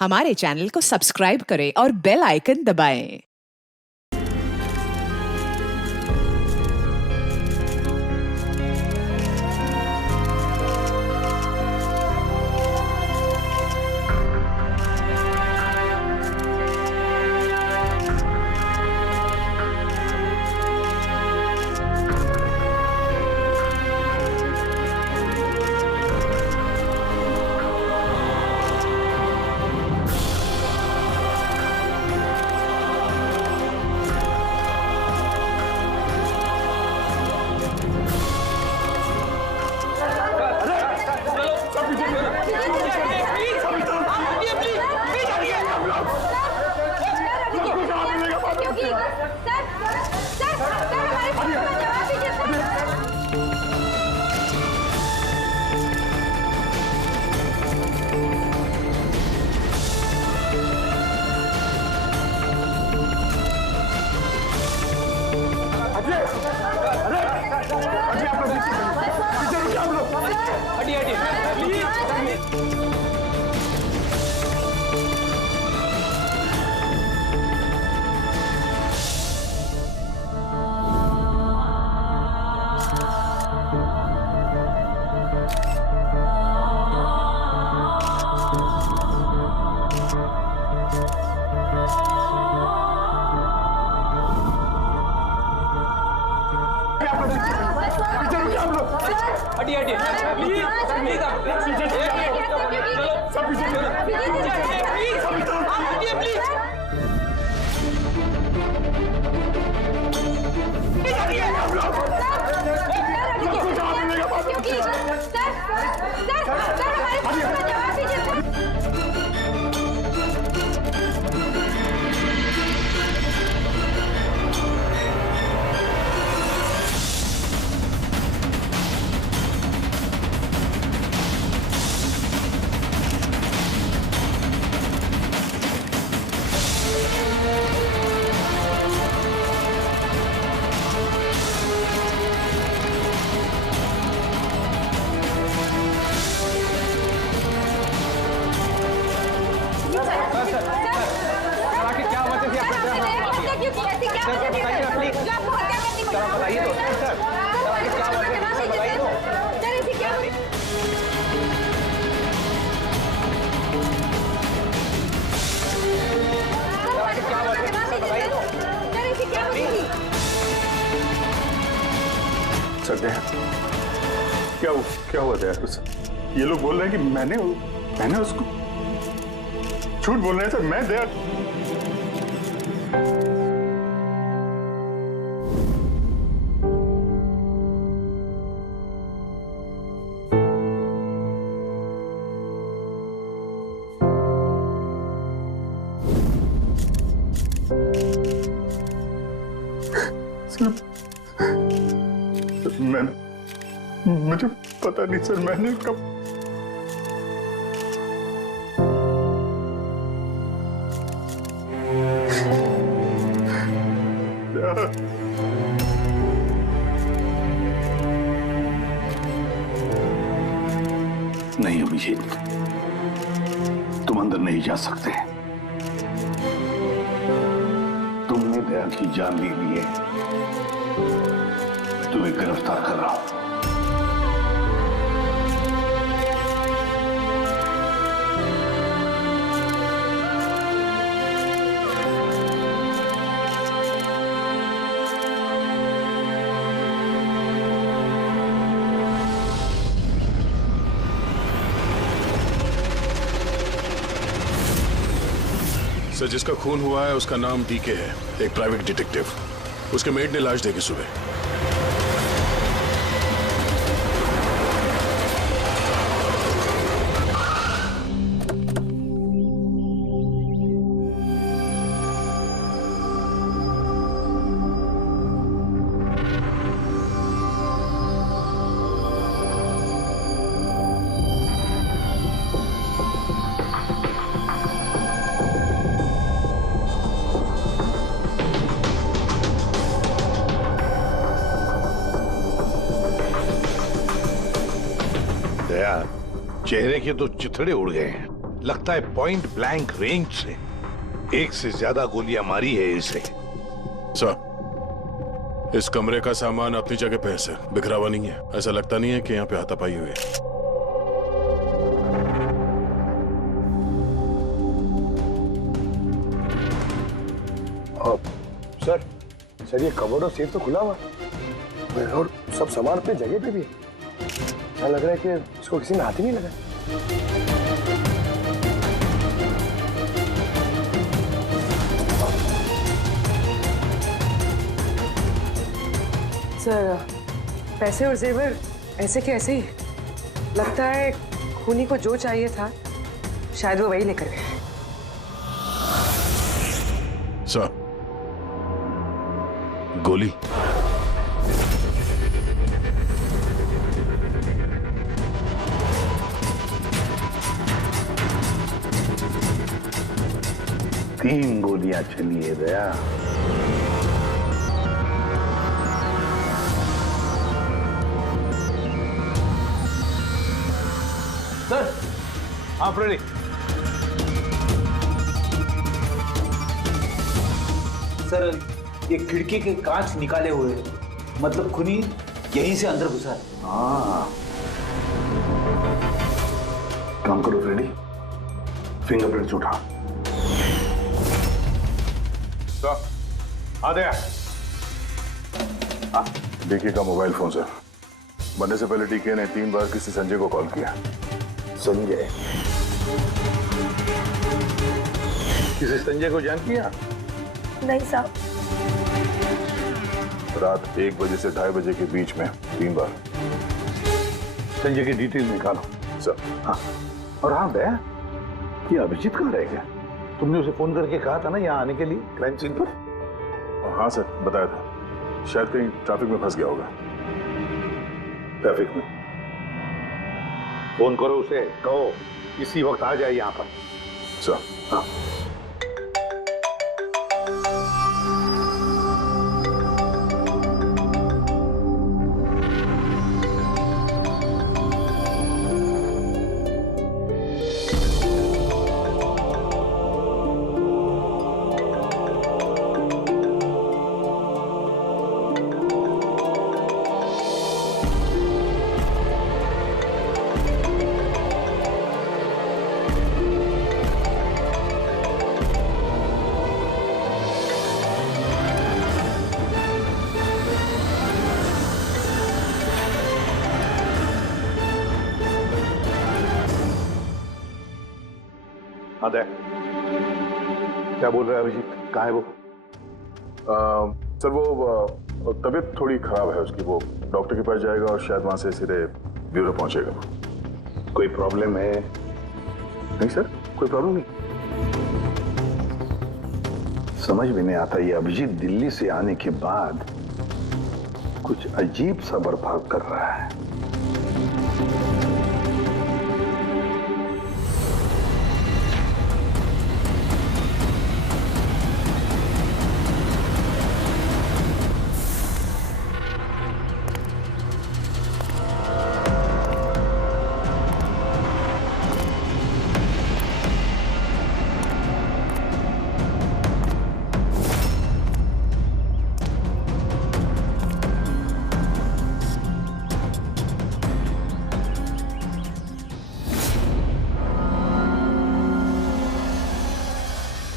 हमारे चैनल को सब्सक्राइब करें और बेल आइकन दबाएं। क्या हुआ दया तुझसे? ये लोग बोल रहे हैं कि मैंने उसको झूठ बोल रहे हैं सर। मैं दया मुझे पता नहीं सर। मैंने कब नहीं अभिजीत, तुम अंदर नहीं जा सकते। तुमने दया की जान ले ली है। तुम्हें गिरफ्तार कर रहा हूं। सर, जिसका खून हुआ है उसका नाम डीके है, एक प्राइवेट डिटेक्टिव। उसके मेड ने लाश देखी सुबह। चेहरे के तो चिथड़े उड़ गए हैं। लगता है पॉइंट ब्लैंक रेंज से 1 से ज्यादा गोलियां मारी है इसे। सर, इस कमरे का सामान अपनी जगह पे है सर, बिखरा हुआ नहीं है। ऐसा लगता नहीं है कि यहाँ पे हाथापाई हुई है। सर ये कबर्ड और सेफ तो खुला हुआ है और सब सामान अपनी जगह पे भी है। ऐसा लग रहा है कि इसको किसी ने हाथ ही नहीं लगाया। सर, पैसे और जेवर ऐसे के ऐसे ही। लगता है खूनी को जो चाहिए था शायद वो वही लेकर गए। सर, गोली। तीन गोलियां चली है दया। सर आप रेडी? सर, ये खिड़की के कांच निकाले हुए हैं, मतलब खूनी यहीं से अंदर घुसा है। हाँ, काम करो फ्रेडी, फिंगरप्रिंट्स उठा। आ गया। डीके का मोबाइल फोन सर। बनने से पहले डीके ने 3 बार किसी संजय को कॉल किया। संजय? किसी संजय को जान किया? नहीं साहब। रात 1 बजे से 2:30 बजे के बीच में 3 बार। संजय की डिटेल निकालो सर। हाँ, और हाँ दया, ये अभिजीत कहाँ रह गया? तुमने उसे फोन करके कहा था ना यहाँ आने के लिए क्राइम सीन पर? हाँ सर, बताया था। शायद कहीं ट्रैफिक में फंस गया होगा। ट्रैफिक में? फोन करो उसे, कहो इसी वक्त आ जाए यहाँ पर। सर। हाँ। हाँ दया, क्या बोल रहा है अभिजीत? कहाँ है वो? सर वो तबीयत थोड़ी खराब है उसकी। वो डॉक्टर के पास जाएगा और शायद वहां से सीधे ब्यूरो पहुंचेगा। कोई प्रॉब्लम है? नहीं सर, कोई प्रॉब्लम नहीं। समझ में नहीं आता, ये अभिजीत दिल्ली से आने के बाद कुछ अजीब सा बर्ताव कर रहा है।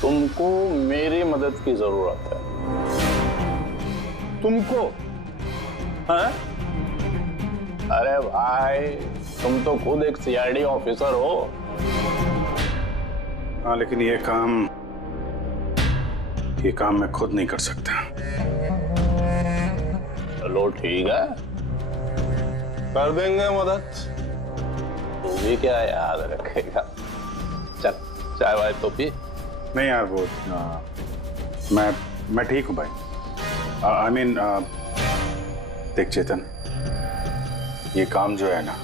तुमको मेरी मदद की जरूरत है। तुमको? हाँ? अरे भाई, तुम तो खुद एक सीआईडी ऑफिसर हो। हाँ, लेकिन ये काम मैं खुद नहीं कर सकता। चलो ठीक है, कर देंगे मदद। तू भी क्या याद रखेगा। चल चाय वाय तो पी। नहीं यार, वो मैं ठीक हूँ भाई। आई मीन देख चेतन, ये काम जो है ना,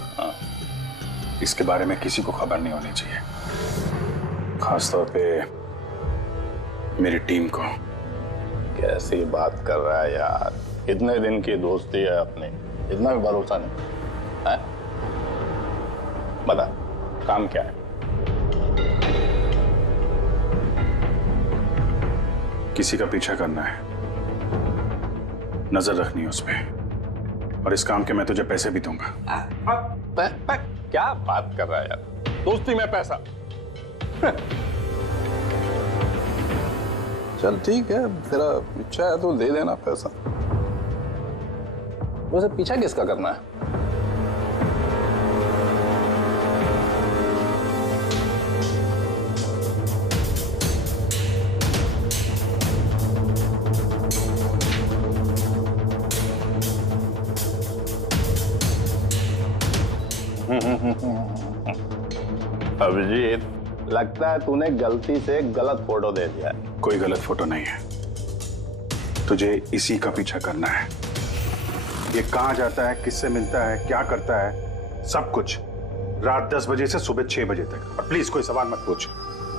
इसके बारे में किसी को खबर नहीं होनी चाहिए, खासतौर पे मेरी टीम को। कैसी बात कर रहा है यार, इतने दिन की दोस्ती है अपनी, इतना भी भरोसा नहीं है? बता काम क्या है? किसी का पीछा करना है, नजर रखनी है उस पे, और इस काम के मैं तुझे पैसे भी दूंगा। क्या बात कर रहा है यार, दोस्ती में पैसा। चल ठीक है, तेरा इच्छा है तो दे देना पैसा। वैसे पीछा किसका करना है? अभिजीत, लगता है तूने गलती से गलत फोटो दे दिया है। कोई गलत फोटो नहीं है, तुझे इसी का पीछा करना है। ये कहाँ जाता है, किससे मिलता है, क्या करता है, सब कुछ रात 10 बजे से सुबह 6 बजे तक। और प्लीज कोई सवाल मत पूछ,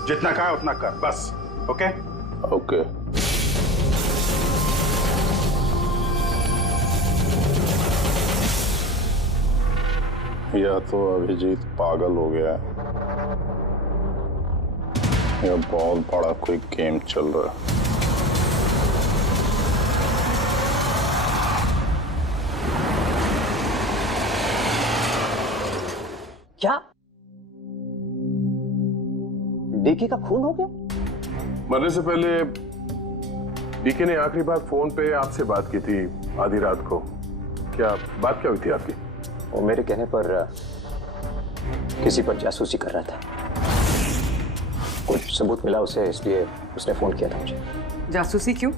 जितना कहा उतना कर बस। Okay okay. या तो अभिजीत पागल हो गया है या बहुत बड़ा कोई गेम चल रहा है। क्या डीके का खून हो गया? मरने से पहले डीके ने आखिरी बार फोन पे आपसे बात की थी आधी रात को। क्या बात क्या हुई थी आपकी? वो मेरे कहने पर किसी पर जासूसी कर रहा था। कुछ सबूत मिला उसे, इसलिए उसने फोन किया था मुझे। जासूसी क्यों?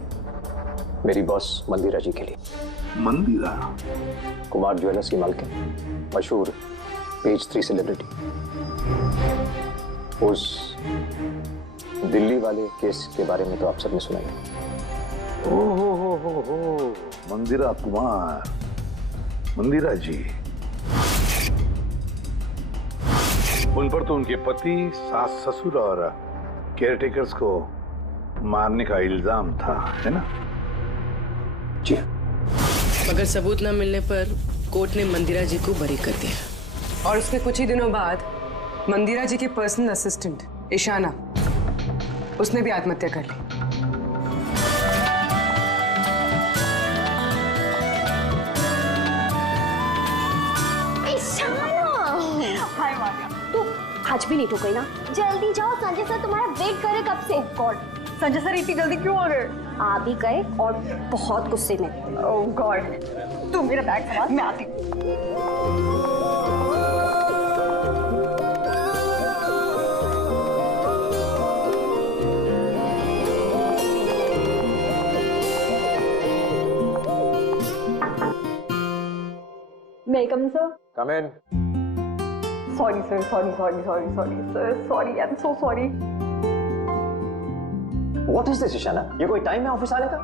मेरी बॉस मंदिरा जी के लिए। मंदिरा? कुमार ज्वेलर्स की मालकिन, मशहूर पेज 3 सेलिब्रिटी। उस दिल्ली वाले केस के बारे में तो आप सबने सुना ही। ओ मंदिरा कुमार, मंदिरा जी। उन पर तो उनके पति, सास ससुर और केयरटेकर्स को मारने का इल्जाम था, है ना? जी। मगर सबूत न मिलने पर कोर्ट ने मंदिरा जी को बरी कर दिया। और उसके कुछ ही दिनों बाद मंदिरा जी की पर्सनल असिस्टेंट ईशाना, उसने भी आत्महत्या कर ली। आज भी लेट हो गई ना? जल्दी जाओ, संजय सर तुम्हारा वेट कर रहे कब से। गॉड, संजय सर इतनी जल्दी क्यों आ गए? आ भी गए और बहुत गुस्से में। ओह गॉड, तुम मेरा बैग संभाल, मैं आती हूँ। May I come, sir? Come in. Sorry, sir. Sorry, sir. Sorry, I'm so sorry. What is this, Ishana? ये कोई टाइम है ऑफिस आने का?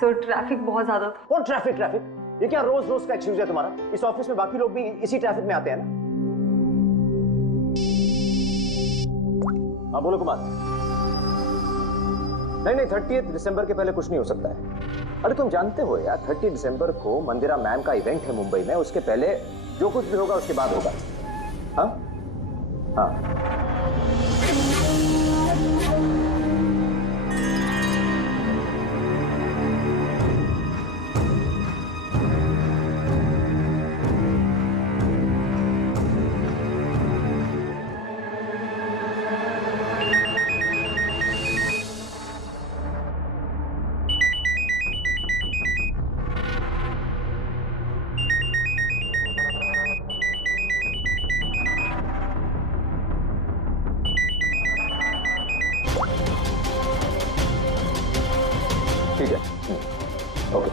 सर ट्रैफिक बहुत ज्यादा था। कौन ट्रैफिक? ये क्या रोज रोज का एक्सक्यूज है तुम्हारा? इस ऑफिस में बाकी लोग भी इसी ट्रैफिक में आते हैं ना? हाँ बोलो कुमार। नहीं 30 दिसंबर के पहले कुछ नहीं हो सकता है। अरे तुम जानते हो यार, 30 दिसंबर को मंदिरा मैम का इवेंट है मुंबई में। उसके पहले जो कुछ भी होगा उसके बाद होगा। हाँ हाँ। ठीक है, ओके।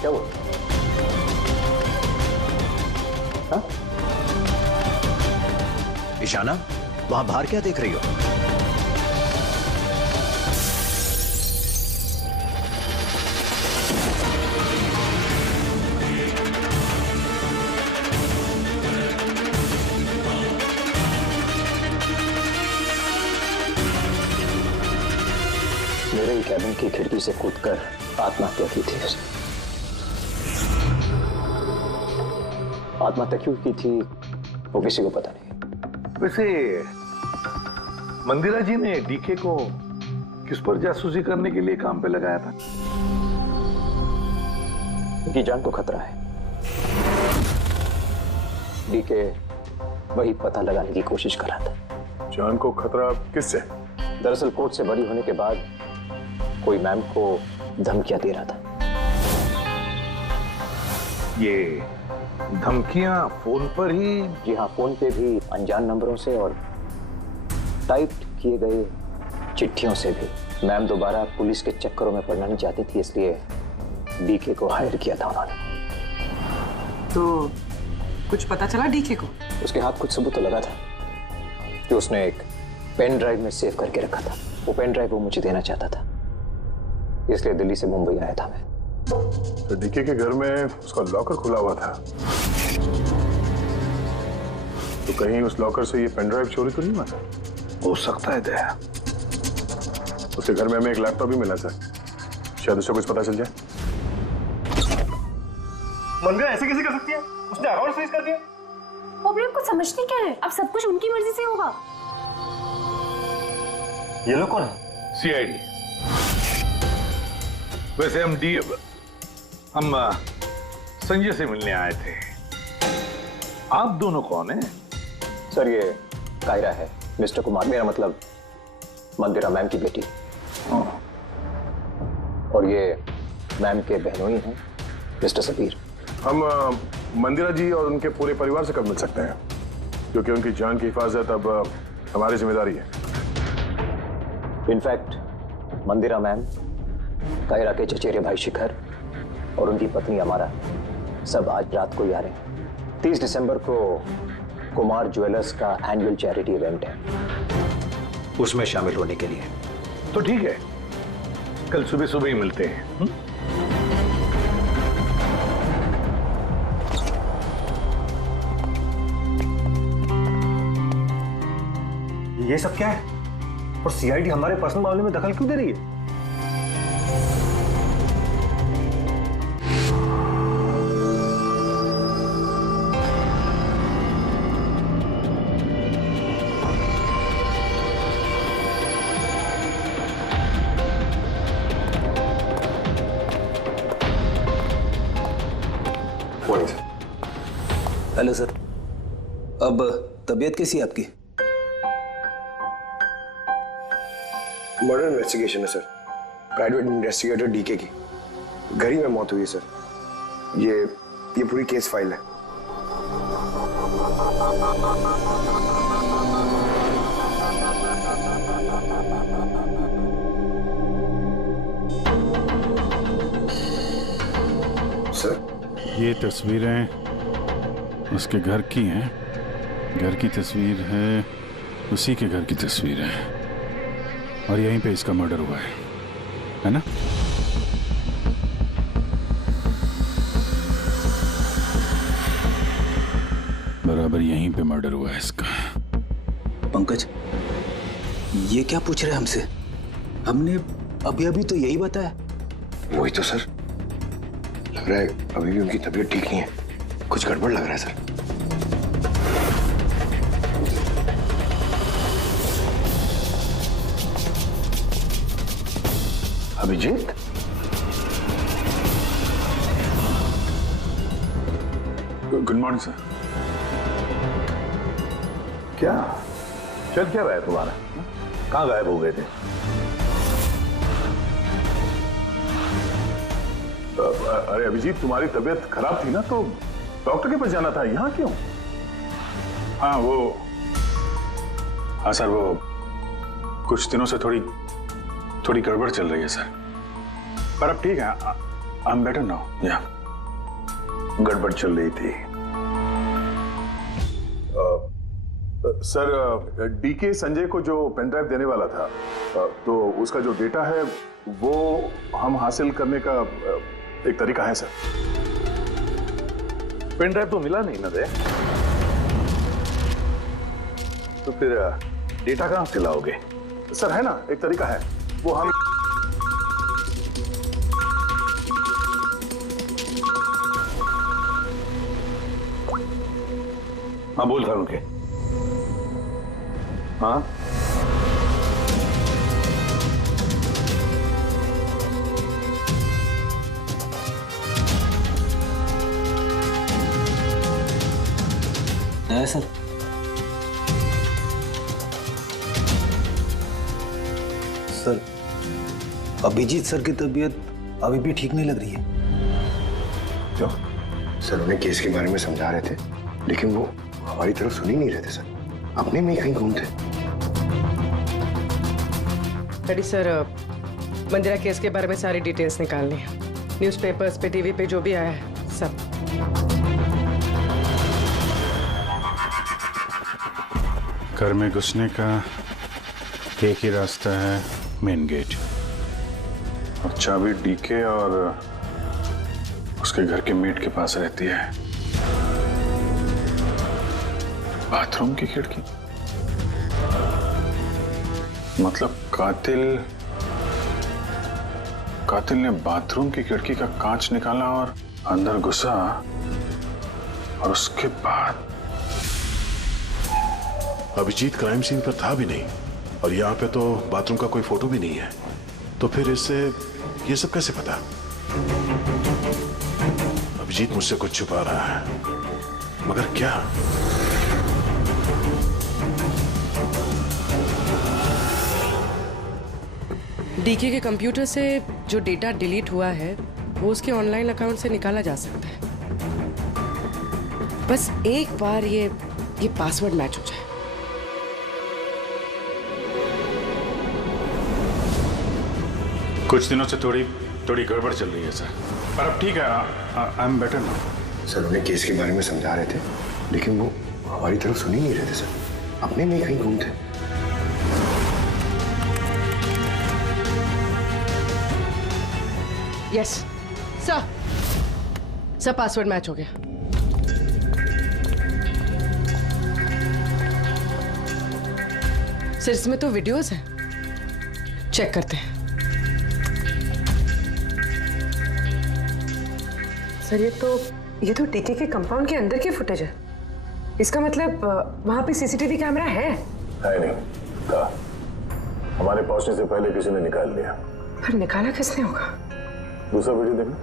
क्या हुआ? हाँ? ईशाना, वहां बाहर क्या देख रही हो? मेरे ही कैबिन की खिड़की से कूदकर आत्महत्या की थी उसने। आत्महत्या क्यों की थी वो किसी को पता नहीं। वैसे मंदिरा जी ने डीके को किस पर जासूसी करने के लिए काम पे लगाया था? उनकी जान को खतरा है। डीके वही पता लगाने की कोशिश कर रहा था। जान को खतरा किससे? दरअसल कोर्ट से बरी होने के बाद कोई मैम को धमकियां दे रहा था। ये धमकियां फोन पर ही? जी हाँ, फोन पे भी, अनजान नंबरों से और टाइप किए गए चिट्ठियों से भी। मैम दोबारा पुलिस के चक्करों में पड़ना नहीं चाहती थी, इसलिए डीके को हायर किया था उन्होंने। तो कुछ पता चला डीके को? उसके हाथ कुछ सबूत तो लगा था कि उसने एक पेन ड्राइव में सेव करके रखा था। वो पेन ड्राइव वो मुझे देना चाहता था, इसलिए दिल्ली से मुंबई आया था मैं। तो डीके के घर में उसका लॉकर खुला हुआ था, तो कहीं उस लॉकर से ये पेन ड्राइव चोरी तो नहीं हुआ था? हो सकता है दया। उसके घर में हमें एक लैपटॉप भी मिला सर, शायद उससे कुछ पता चल जाए। मंदिरा ऐसे कैसे कर सकती है? उसने अकाउंट फ्रीज कर दिया। वो भी आपको समझते क्या है? अब सब कुछ उनकी मर्जी से होगा। ये लोग कौन है? सीआईडी। वैसे हम संजय से मिलने आए थे। आप दोनों कौन हैं? सर ये कायरा है, मिस्टर कुमार, मेरा मतलब मंदिरा मैम की बेटी। और ये मैम के बहनोई हैं, मिस्टर सबीर। हम मंदिरा जी और उनके पूरे परिवार से कब मिल सकते हैं? क्योंकि उनकी जान की हिफाजत अब हमारी जिम्मेदारी है। इनफैक्ट मंदिरा मैम, कायरा के चचेरे भाई शिखर और उनकी पत्नी अमारा सब आज रात को ही आ रहे हैं। 30 दिसंबर को कुमार ज्वेलर्स का एनुअल चैरिटी इवेंट है, उसमें शामिल होने के लिए। तो ठीक है, कल सुबह सुबह ही मिलते हैं। ये सब क्या है? और सीआईडी हमारे पर्सनल मामले में दखल क्यों दे रही है? हेलो सर, अब तबीयत कैसी है आपकी? मर्डर इन्वेस्टिगेशन है सर, प्राइवेट इन्वेस्टिगेटर डीके की। घर ही में मौत हुई है सर। ये पूरी केस फाइल है। सर ये तस्वीरें उसके घर की हैं। घर की तस्वीर है, उसी के घर की तस्वीर है, और यहीं पे इसका मर्डर हुआ है ना? बराबर यहीं पे मर्डर हुआ है इसका। पंकज, ये क्या पूछ रहे हैं हमसे? हमने अभी अभी तो यही बताया। वही तो सर, लग रहा है अभी भी उनकी तबीयत ठीक नहीं है, कुछ गड़बड़ लग रहा है sir. Abhijeet, good morning sir. क्या चल क्या रहा है तुम्हारा? कहाँ गायब हो गए थे? अरे अभिजीत, तुम्हारी तबीयत खराब थी ना, तो डॉक्टर के पास जाना था, यहाँ क्यों? हाँ सर, वो कुछ दिनों से थोड़ी गड़बड़ चल रही है सर, पर अब ठीक है। I am better now. या गड़बड़ चल रही थी? सर, डीके संजय को जो पेन ड्राइव देने वाला था, तो उसका जो डेटा है वो हम हासिल करने का एक तरीका है सर। पेन ड्राइव तो मिला नहीं ना दे, तो फिर डेटा कहां से लाओगे? सर है ना, एक तरीका है, वो हम हाँ बोल था उनके। हाँ है सर। सर अभिजीत सर की तबीयत अभी भी ठीक नहीं लग रही है। क्यों? सर उन्हें केस के बारे में समझा रहे थे, लेकिन वो हमारी तरफ सुन ही नहीं रहे थे सर, अपने में ही कहीं घूमते। डैडी सर, मंदिरा केस के बारे में सारी डिटेल्स निकालनी है, न्यूज़पेपर्स पे, टीवी पे जो भी आया है सब। घर में घुसने का एक ही रास्ता है, मेन गेट, और चाबी डीके और उसके घर के मेट के पास रहती है। बाथरूम की खिड़की, मतलब कातिल ने बाथरूम की खिड़की का कांच निकाला और अंदर घुसा, और उसके बाद अभिजीत क्राइम सीन पर था भी नहीं, और यहाँ पे तो बाथरूम का कोई फोटो भी नहीं है, तो फिर इससे ये सब कैसे पता? अभिजीत मुझसे कुछ छुपा रहा है, मगर क्या? डीके के कंप्यूटर से जो डेटा डिलीट हुआ है वो उसके ऑनलाइन अकाउंट से निकाला जा सकता है। बस एक बार ये पासवर्ड मैच हो जाए। कुछ दिनों से थोड़ी गड़बड़ चल रही है सर, पर अब ठीक है, I am better now. Sir उन्हें केस के बारे में समझा रहे थे, लेकिन वो हमारी तरफ सुन ही नहीं रहे थे सर, अपने में ही कहीं घूमते। यस सर, पासवर्ड मैच हो गया। सर इसमें तो वीडियोस हैं, चेक करते हैं। सर ये तो डीके के कंपाउंड के अंदर की फुटेज है। इसका मतलब वहां पे सीसीटीवी कैमरा है? नहीं था, हमारे पहुंचने से पहले किसी ने निकाल लिया। पर निकाला किसने होगा? दूसरा वीडियो देखना।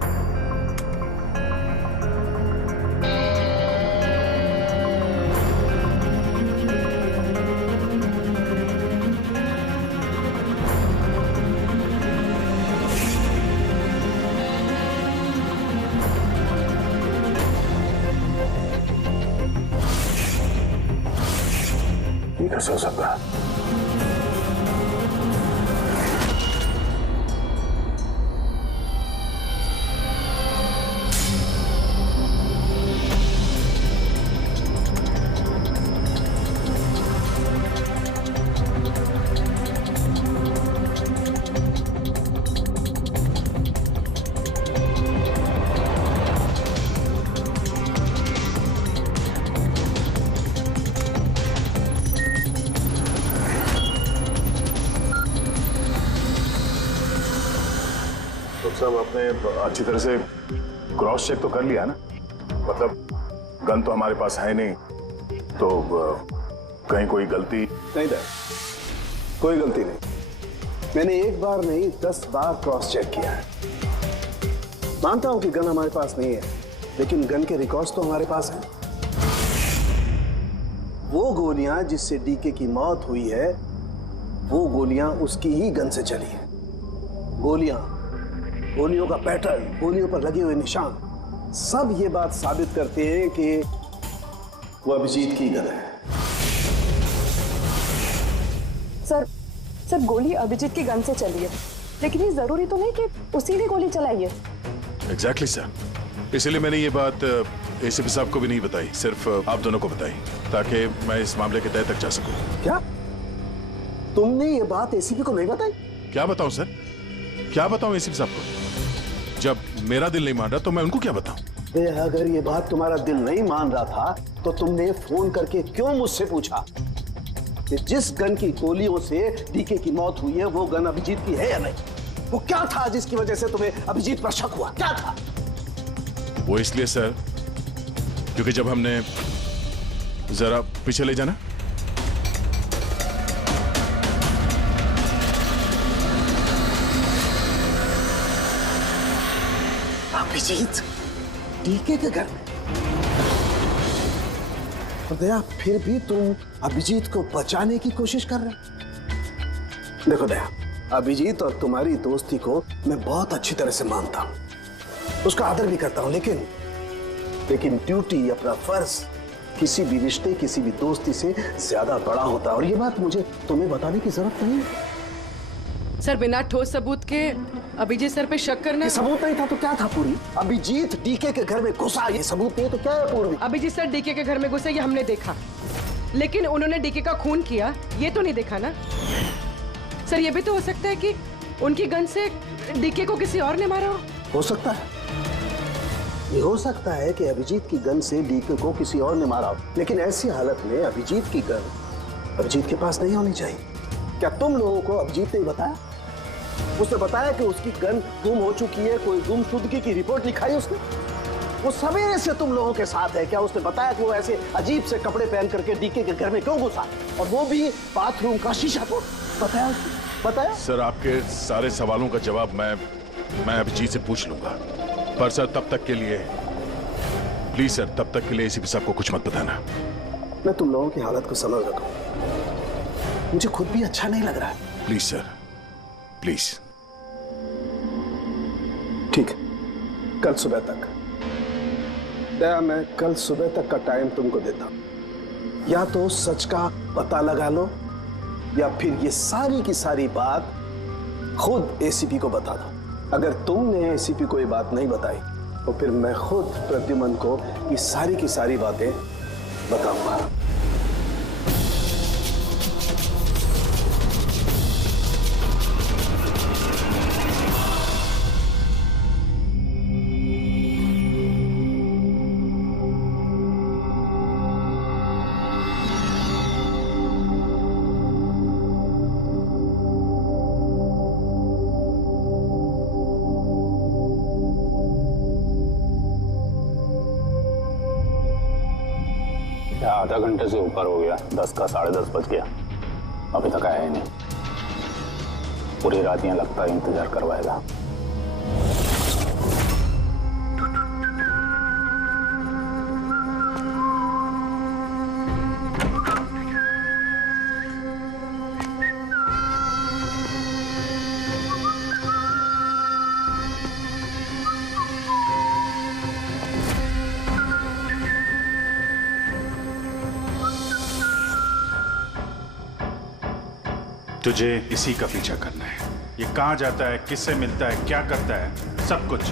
ये कैसे हो सकता है? सब आपने अच्छी तरह से क्रॉस चेक तो कर लिया ना? मतलब गन तो हमारे पास है नहीं, तो कहीं कोई गलती नहीं था? कोई गलती नहीं। मैंने एक बार नहीं 10 बार क्रॉस चेक किया है। मानता हूं कि गन हमारे पास नहीं है, लेकिन गन के रिकॉर्ड्स तो हमारे पास हैं। वो गोलियां जिससे डीके की मौत हुई है, वो गोलियां उसकी ही गन से चली है। गोलियों का पैटर्न, गोलियों पर लगे हुए निशान, सब ये बात साबित करते हैं कि वो अभिजीत की गन है। सर गोली अभिजीत की गन से चली है, लेकिन ये जरूरी तो नहीं कि उसी ने गोली चलाई है। एग्जैक्टली सर, इसलिए मैंने ये बात एसीपी साहब को भी नहीं बताई, सिर्फ आप दोनों को बताई, ताकि मैं इस मामले के तह तक जा सकूं। क्या तुमने ये बात एसीपी को नहीं बताई? क्या बताऊं सर, क्या बताऊं एसीपी साहब को? जब मेरा दिल नहीं मान रहा तो मैं उनको क्या बताऊं? अगर ये बात तुम्हारा दिल नहीं मान रहा था तो तुमने फोन करके क्यों मुझसे पूछा कि जिस गन की गोलियों से डीके की मौत हुई है वो गन अभिजीत की है या नहीं? वो क्या था जिसकी वजह से तुम्हें अभिजीत पर शक हुआ? क्या था वो? इसलिए सर क्योंकि जब हमने जरा पीछे ले जाना। अभिजीत डीके के घर में। दया, फिर भी तुम अभिजीत को बचाने की कोशिश कर रहे हो। देखो दया, अभिजीत और तुम्हारी दोस्ती को मैं बहुत अच्छी तरह से मानता हूं, उसका आदर भी करता हूं, लेकिन ड्यूटी, अपना फर्ज किसी भी रिश्ते, किसी भी दोस्ती से ज्यादा बड़ा होता है, और ये बात मुझे तुम्हें बताने की जरूरत नहीं है। सर, बिना ठोस सबूत के अभिजीत सर पे शक करना। सबूत नहीं था तो क्या था पूरी? अभिजीत डीके के घर में घुसा, ये सबूत नहीं तो क्या है पूर्वी? अभिजीत सर डीके के घर में घुसे ये हमने देखा, लेकिन उन्होंने डीके का खून किया ये तो नहीं देखा ना। सर, ये भी तो हो सकता है कि उनकी गन से डीके को किसी और ने मारा हो सकता है, ये हो सकता है कि अभिजीत की गन से डीके को किसी और ने मारा हो, लेकिन ऐसी हालत में अभिजीत की गन अभिजीत के पास नहीं होनी चाहिए। क्या तुम लोगों को अभिजीत ने बताया? उसने बताया कि उसकी गन गुम हो चुकी है, कोई गुमशुदगी की रिपोर्ट लिखाई उसने? वो सवेरे से तुम लोगों के साथ है, क्या उसने बताया कि वो ऐसे अजीब से कपड़े पहन करके डीके के घर में क्यों घुसा, और वो भी बाथरूम का शीशा तोड़? बताया उसने? बताया? सर, आपके सारे सवालों का जवाब मैं अभिजीत से पूछ लूंगा, पर सर तब तक के लिए प्लीज सर, तब तक के लिए एसीपी साहब को कुछ मत बताना। मैं तुम लोगों की हालत को समझ रहा हूं, मुझे खुद भी अच्छा नहीं लग रहा है। Please sir, please. ठीक है, कल सुबह तक। दया, मैं कल सुबह तक का टाइम तुमको देता हूं। या तो सच का पता लगा लो, या फिर ये सारी की सारी बात खुद एसीपी को बता दो। अगर तुमने एसीपी को ये बात नहीं बताई तो फिर मैं खुद प्रद्युमन को ये सारी की सारी बातें बताऊंगा। आधा घंटे से ऊपर हो गया, 10 का 10:30 बज गया, अभी तक आया ही नहीं। पूरी रात यहाँ लगता है इंतजार करवाएगा। तुझे इसी का पीछा करना है। ये कहाँ जाता है, किससे मिलता है, क्या करता है, सब कुछ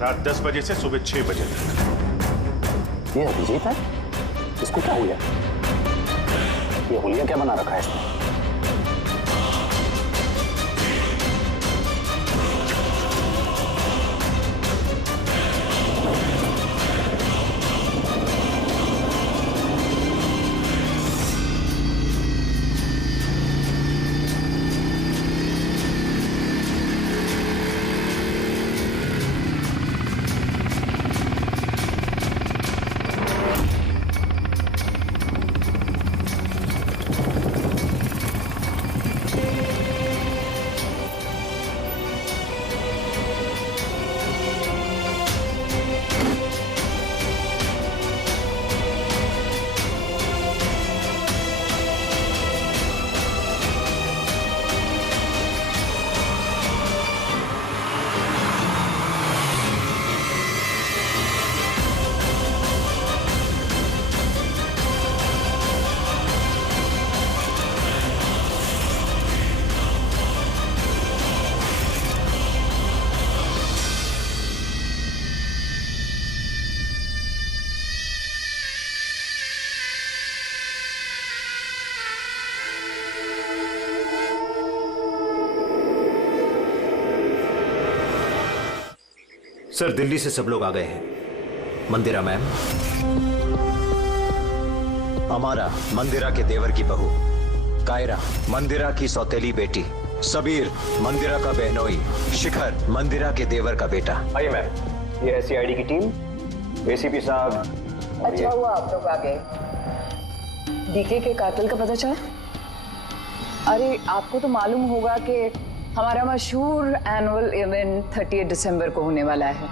रात 10 बजे से सुबह 6 बजे तक। ये अभिजीत है? इसको क्या हुआ? ये हुलिया क्या बना रखा है इसने? सर, दिल्ली से सब लोग आ गए हैं। मंदिरा मैम, अमारा मंदिरा के देवर की बहू, कायरा मंदिरा की सौतेली बेटी, सबीर मंदिरा का बहनोई, शिखर मंदिरा के देवर का बेटा। आइए मैम, ये है सीआईडी की टीम, एसीपी साहब। अच्छा हुआ आप लोग आ गए। डीके के कातिल का पता चला? अरे आपको तो मालूम होगा कि हमारा मशहूर एनुअल इवेंट 30 दिसंबर को होने वाला है।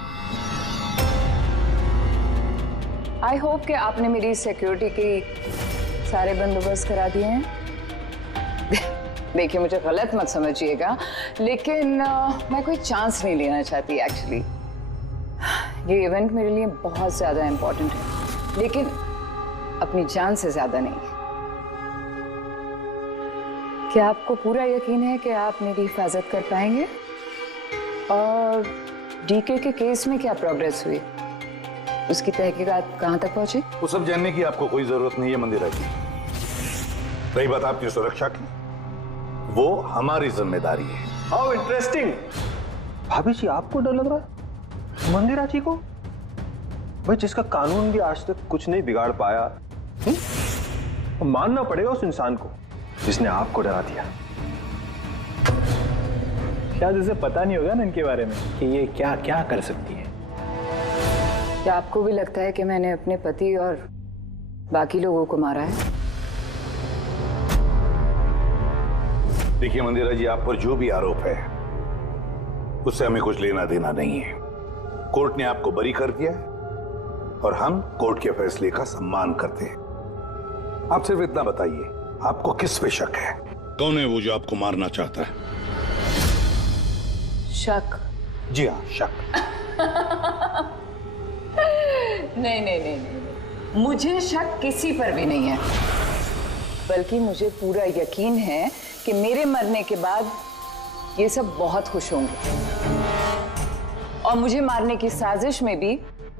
आई होप कि आपने मेरी सिक्योरिटी की सारे बंदोबस्त करा दिए हैं। देखिए मुझे गलत मत समझिएगा, लेकिन मैं कोई चांस नहीं लेना चाहती एक्चुअली। ये इवेंट मेरे लिए बहुत ज्यादा इम्पोर्टेंट है, लेकिन अपनी जान से ज्यादा नहीं। क्या आपको पूरा यकीन है कि आप मेरी हिफाजत कर पाएंगे? और डीके के केस में क्या प्रोग्रेस हुई? उसकी तहकीकात कहां तक पहुंची? वो सब जानने की आपको कोई जरूरत नहीं है मंदिरा जी। रही बात आपकी सुरक्षा की, वो हमारी जिम्मेदारी है। How interesting. भाभी जी आपको डर लग रहा है मंदिरा जी को? भाई जिसका कानून भी आज तक कुछ नहीं बिगाड़ पाया, मानना पड़ेगा उस इंसान को जिसने आपको डरा दिया। शायद उसे पता नहीं होगा ना इनके बारे में कि ये क्या क्या कर सकती है। क्या आपको भी लगता है कि मैंने अपने पति और बाकी लोगों को मारा है? देखिए मंदिरा जी, आप पर जो भी आरोप है उससे हमें कुछ लेना देना नहीं है। कोर्ट ने आपको बरी कर दिया है और हम कोर्ट के फैसले का सम्मान करते हैं। आप सिर्फ इतना बताइए, आपको किस पे शक है? कौन है वो जो आपको मारना चाहता है? शक? जी हाँ, शक। नहीं नहीं नहीं नहीं, मुझे शक किसी पर भी नहीं है, बल्कि मुझे पूरा यकीन है कि मेरे मरने के बाद ये सब बहुत खुश होंगे। और मुझे मारने की साजिश में भी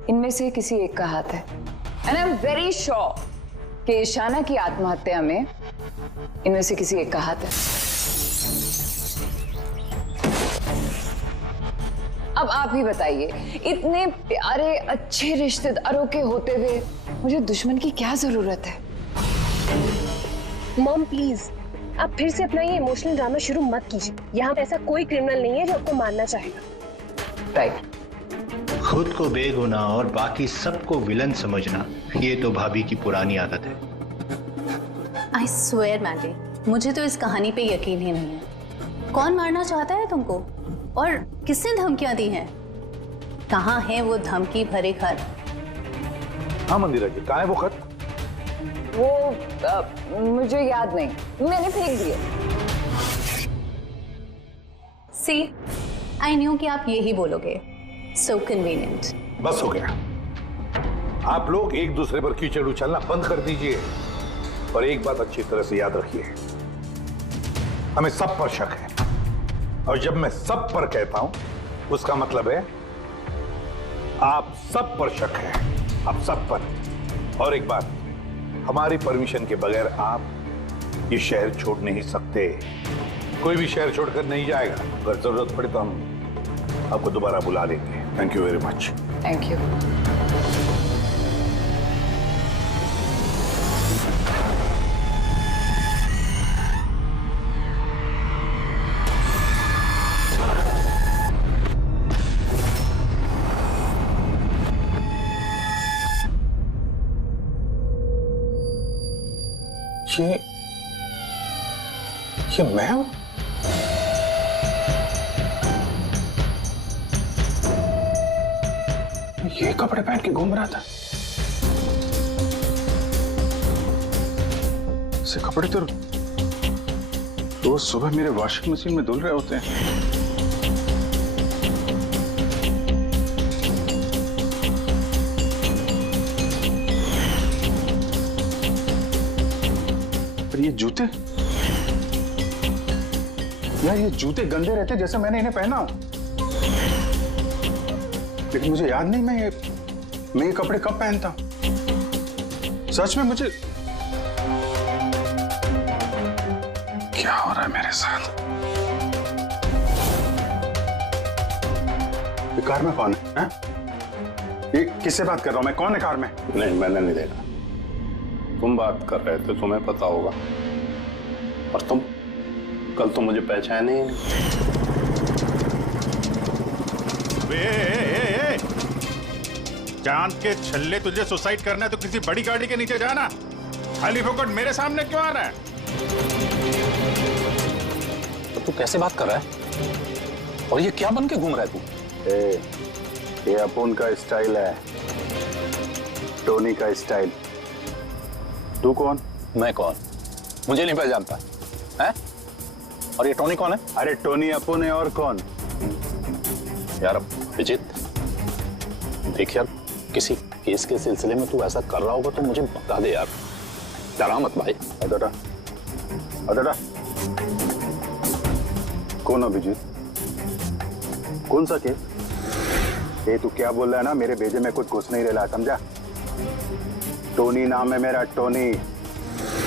इनमें से किसी एक का हाथ है। And I am very sure कि ईशाना की आत्महत्या में इनमें से किसी एक का हाथ है। अब आप ही बताइए, इतने प्यारे अच्छे रिश्तेदारों के होते हुए मुझे दुश्मन की क्या जरूरत है? मॉम प्लीज, आप फिर से अपना ये इमोशनल ड्रामा शुरू मत कीजिए। यहाँ पे ऐसा कोई क्रिमिनल नहीं है जो आपको मारना चाहेगा। राइट। खुद को बेगुनाह और बाकी सबको विलन समझना, ये तो भाभी की पुरानी आदत है। आई स्वेयर मैंडी, मुझे तो इस कहानी पे यकीन ही नहीं है। कौन मारना चाहता है तुमको और किसने धमकियां दी हैं? कहाँ है वो धमकी भरे खत? हाँ मंदिरा जी, कहाँ है वो खत? वो मुझे याद नहीं, मैंने फेंक दिए। सी, आई न्यू कि आप यही बोलोगे। सो कन्वीनियंट। बस हो गया। आप लोग एक दूसरे पर कीचड़ उछलना बंद कर दीजिए और एक बात अच्छी तरह से याद रखिए, हमें सब पर शक है। और जब मैं सब पर कहता हूं उसका मतलब है आप सब पर शक है, आप सब पर। और एक बात, हमारी परमिशन के बगैर आप ये शहर छोड़ नहीं सकते। कोई भी शहर छोड़कर नहीं जाएगा। अगर जरूरत पड़े तो हम आपको दोबारा बुला लेंगे। Thank you very much. Thank you. ये मैं हूं? ये कपड़े पहन के घूम रहा था। ऐसे कपड़े तो रोज सुबह मेरे वॉशिंग मशीन में धुल रहे होते हैं। पर ये जूते, यार ये जूते गंदे रहते जैसे मैंने इन्हें पहना हो। लेकिन मुझे याद नहीं मैं ये कपड़े कब पहनता हूं। सच में मुझे क्या हो रहा है मेरे साथ? ये कार में कौन है? ये किससे बात कर रहा हूं मैं? कौन है कार में? नहीं, मैंने नहीं देखा। तुम बात कर रहे थे, तुम्हें पता होगा। और तुम कल तो मुझे पहचाने ही नहीं। चांद के छल्ले, तुझे सुसाइड करना है तो किसी बड़ी गाड़ी के नीचे जाना। खाली फोकट मेरे सामने क्यों आ रहा है? तो तू कैसे बात कर रहा है? और ये क्या बन के घूम रहा है तू? ये अपुन का स्टाइल है, टोनी का स्टाइल। तू कौन? मैं कौन? मुझे नहीं पहचानता है? और ये टोनी कौन है? अरे टोनी अपुन है, और कौन? यार अभिजीत, देख यार, किसी केस के सिलसिले में तू ऐसा कर रहा होगा तो मुझे बता दे यार, डरा मत भाई। अदरा अदरा कौन अभिजीत? कौन सा केस? ये तू क्या बोल रहा है ना, मेरे भेजे में कुछ घुस नहीं रहा, समझा? टोनी नाम है मेरा, टोनी।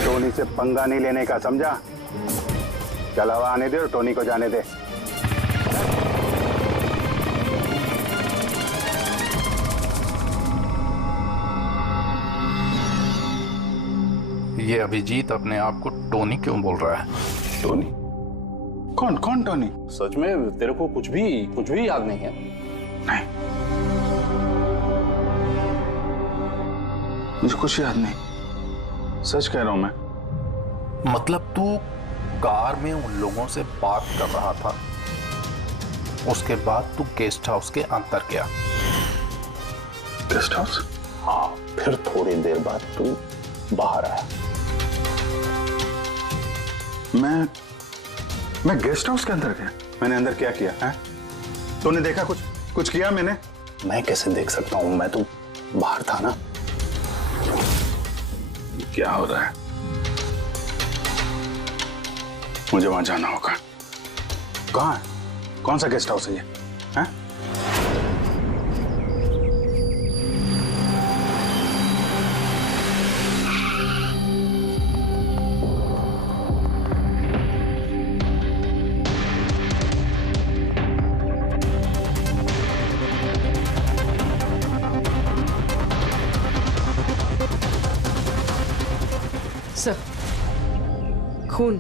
टोनी से पंगा नहीं लेने का, समझा? चल हवा आने दे और टोनी को जाने दे। ये अभिजीत अपने आप को टोनी क्यों बोल रहा है? टोनी? कौन कौन टोनी? सच में तेरे को कुछ भी याद नहीं है? नहीं, मुझे कुछ याद नहीं, सच कह रहा हूं मैं। मतलब तू कार में उन लोगों से बात कर रहा था, उसके बाद तू गेस्ट हाउस के अंदर गया। Guest house? हाँ, फिर थोड़ी देर बाद तू बाहर आया। मैं गेस्ट हाउस के अंदर गया? मैंने अंदर क्या किया है? तूने देखा कुछ किया मैंने? मैं कैसे देख सकता हूं, मैं तो बाहर था ना। क्या हो रहा है? मुझे वहां जाना होगा। कहाँ है? कौन सा गेस्ट हाउस है ये? हैं? सर, खून।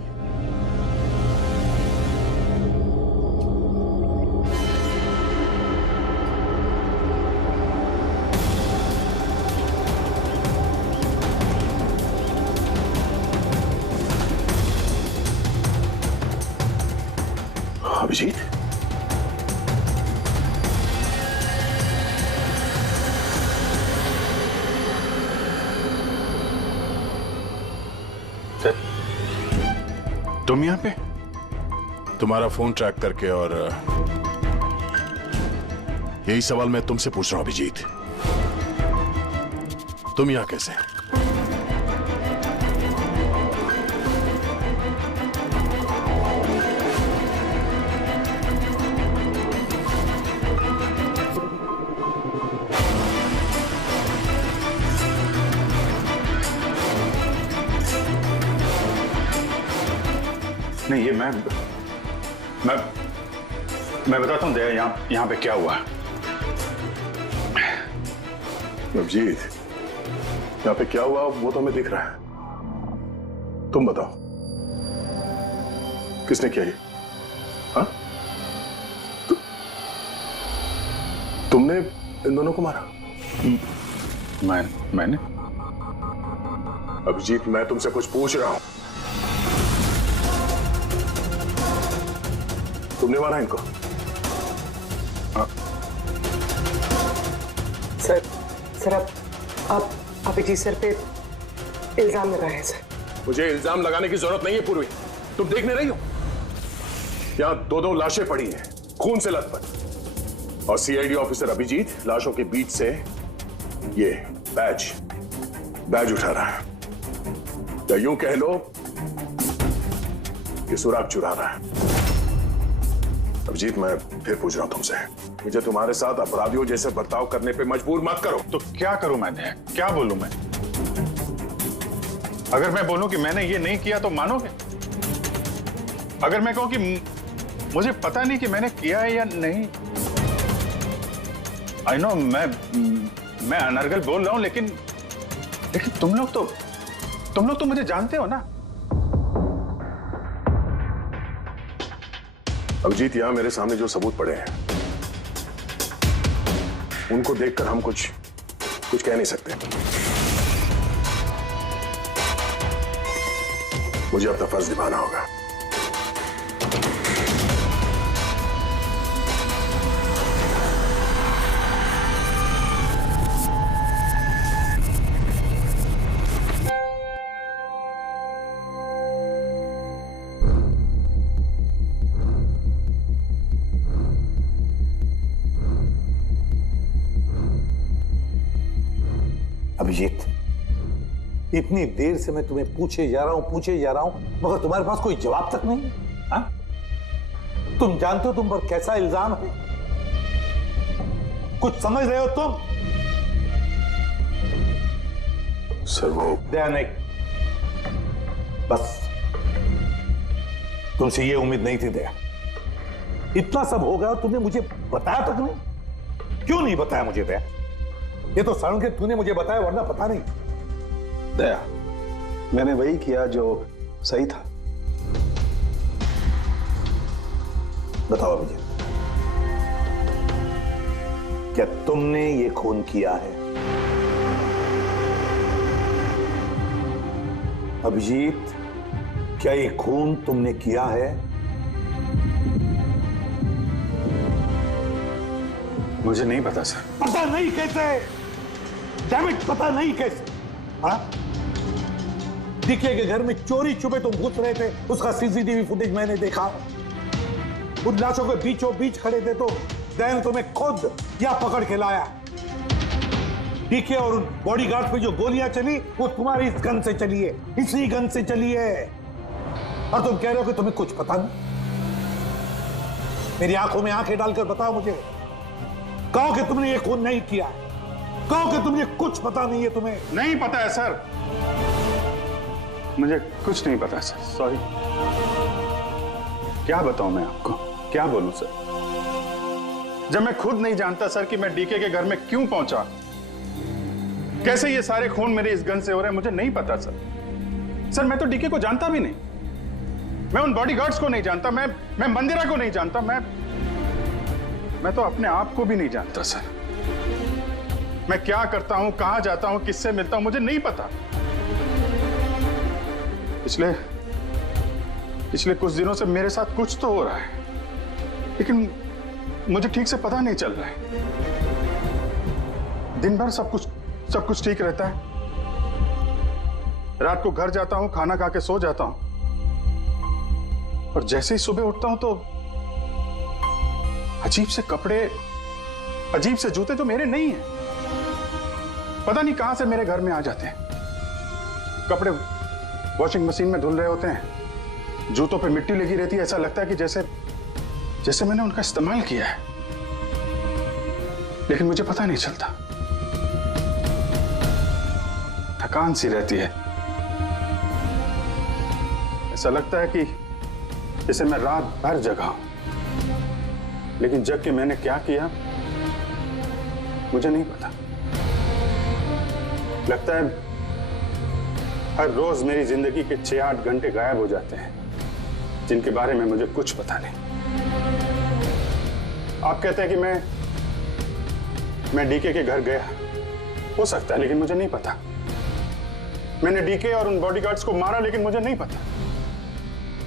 अभिजीत, तुम यहाँ पे? तुम्हारा फोन ट्रैक करके, और यही सवाल मैं तुमसे पूछ रहा हूं अभिजीत, तुम यहाँ कैसे? नहीं, ये मैं बताता हूँ दया, यहाँ पे क्या हुआ। अभिजीत, यहाँ पे क्या हुआ वो तो हमें दिख रहा है, तुम बताओ किसने किया ये? हाँ? तुमने इन दोनों को मारा? मैंने? अभिजीत, मैं तुमसे कुछ पूछ रहा हूं, तुमने मारा इनको? सर आप अभिजीत सर पे इल्जाम लगा रहे हैं सर। मुझे इल्जाम लगाने की जरूरत नहीं है पूर्वी, तुम देखने रही हो यहां दो लाशें पड़ी हैं, खून से लथपथ, और सीआईडी ऑफिसर अभिजीत लाशों के बीच से ये बैज उठा रहा है, या यूं कह लो कि सुराग चुरा रहा है। अभिजीत, मैं फिर पूछ रहा हूं तुमसे, मुझे तुम्हारे साथ अपराधियों जैसे बर्ताव करने पे मजबूर मत करो। तो क्या करूं मैं? क्या बोलूं मैं? अगर मैं बोलूं कि मैंने ये नहीं किया तो मानोगे? अगर मैं कहूं कि मुझे पता नहीं कि मैंने किया है या नहीं? आई नो मैं अनर्गल बोल रहा हूं, लेकिन तुम लोग तो मुझे जानते हो ना। अभिजीत, यहां मेरे सामने जो सबूत पड़े हैं उनको देखकर हम कुछ कह नहीं सकते। मुझे अपना फर्ज निभाना होगा। अभिजीत, इतनी देर से मैं तुम्हें पूछे जा रहा हूं, मगर तुम्हारे पास कोई जवाब तक नहीं। हाँ? तुम जानते हो तुम पर कैसा इल्जाम है? कुछ समझ रहे हो तुम? सर वो दया नहीं, बस तुमसे ये उम्मीद नहीं थी दया। इतना सब हो गया और तुमने मुझे बताया तक नहीं। क्यों नहीं बताया मुझे दया? ये तो सड़न के तूने मुझे बताया, वरना पता नहीं। दया, मैंने वही किया जो सही था। बताओ अभिजीत, क्या तुमने ये खून किया है? अभिजीत, क्या ये खून तुमने किया है? मुझे नहीं पता सर। पता नहीं कैसे? डैम इट, पता नहीं कैसे? हाँ? डीके के घर में चोरी छुपे तुम घुस रहे थे, उसका सीसीटीवी फुटेज मैंने देखा। उन लाशों के बीचों बीच खड़े थे तो दैन तुम्हें खुद या पकड़ के लाया। डीके और उन बॉडीगार्ड पे जो गोलियां चली वो तुम्हारी इस गन से चली है, इसी गन से चली है। और तुम कह रहे हो कि तुम्हें कुछ पता नहीं? मेरी आंखों में आंखें डालकर बताओ मुझे, कहो कि तुमने ये खून नहीं किया, कहो कि तुमने कुछ पता नहीं है। तुम्हें नहीं पता है सर, मुझे कुछ नहीं पता सर, सॉरी। क्या बताऊं मैं आपको, क्या बोलूं सर, जब मैं खुद नहीं जानता सर कि मैं डीके के घर में क्यों पहुंचा, कैसे ये सारे खून मेरे इस गन से हो रहे हैं, मुझे नहीं पता सर। सर मैं तो डीके को जानता भी नहीं, मैं उन बॉडीगार्ड्स को नहीं जानता, मैं मंदिरा को नहीं जानता, मैं तो अपने आप को भी नहीं जानता सर। मैं क्या करता हूं, कहां जाता हूं, किससे मिलता हूं, मुझे नहीं पता। पिछले कुछ दिनों से मेरे साथ कुछ तो हो रहा है, लेकिन मुझे ठीक से पता नहीं चल रहा है। दिन भर सब कुछ ठीक रहता है, रात को घर जाता हूं, खाना खा के सो जाता हूं, और जैसे ही सुबह उठता हूं तो अजीब से कपड़े, अजीब से जूते जो मेरे नहीं हैं, पता नहीं कहां से मेरे घर में आ जाते हैं। कपड़े वॉशिंग मशीन में धुल रहे होते हैं, जूतों पे मिट्टी लगी रहती है, ऐसा लगता है कि जैसे मैंने उनका इस्तेमाल किया है, लेकिन मुझे पता नहीं चलता। थकान सी रहती है, ऐसा लगता है कि जैसे मैं रात भर जगा हूं, लेकिन जग के मैंने क्या किया मुझे नहीं पता। लगता है हर रोज मेरी जिंदगी के 6-8 घंटे गायब हो जाते हैं, जिनके बारे में मुझे कुछ पता नहीं। आप कहते हैं कि मैं डीके के घर गया, हो सकता है, लेकिन मुझे नहीं पता। मैंने डीके और उन बॉडीगार्ड्स को मारा, लेकिन मुझे नहीं पता।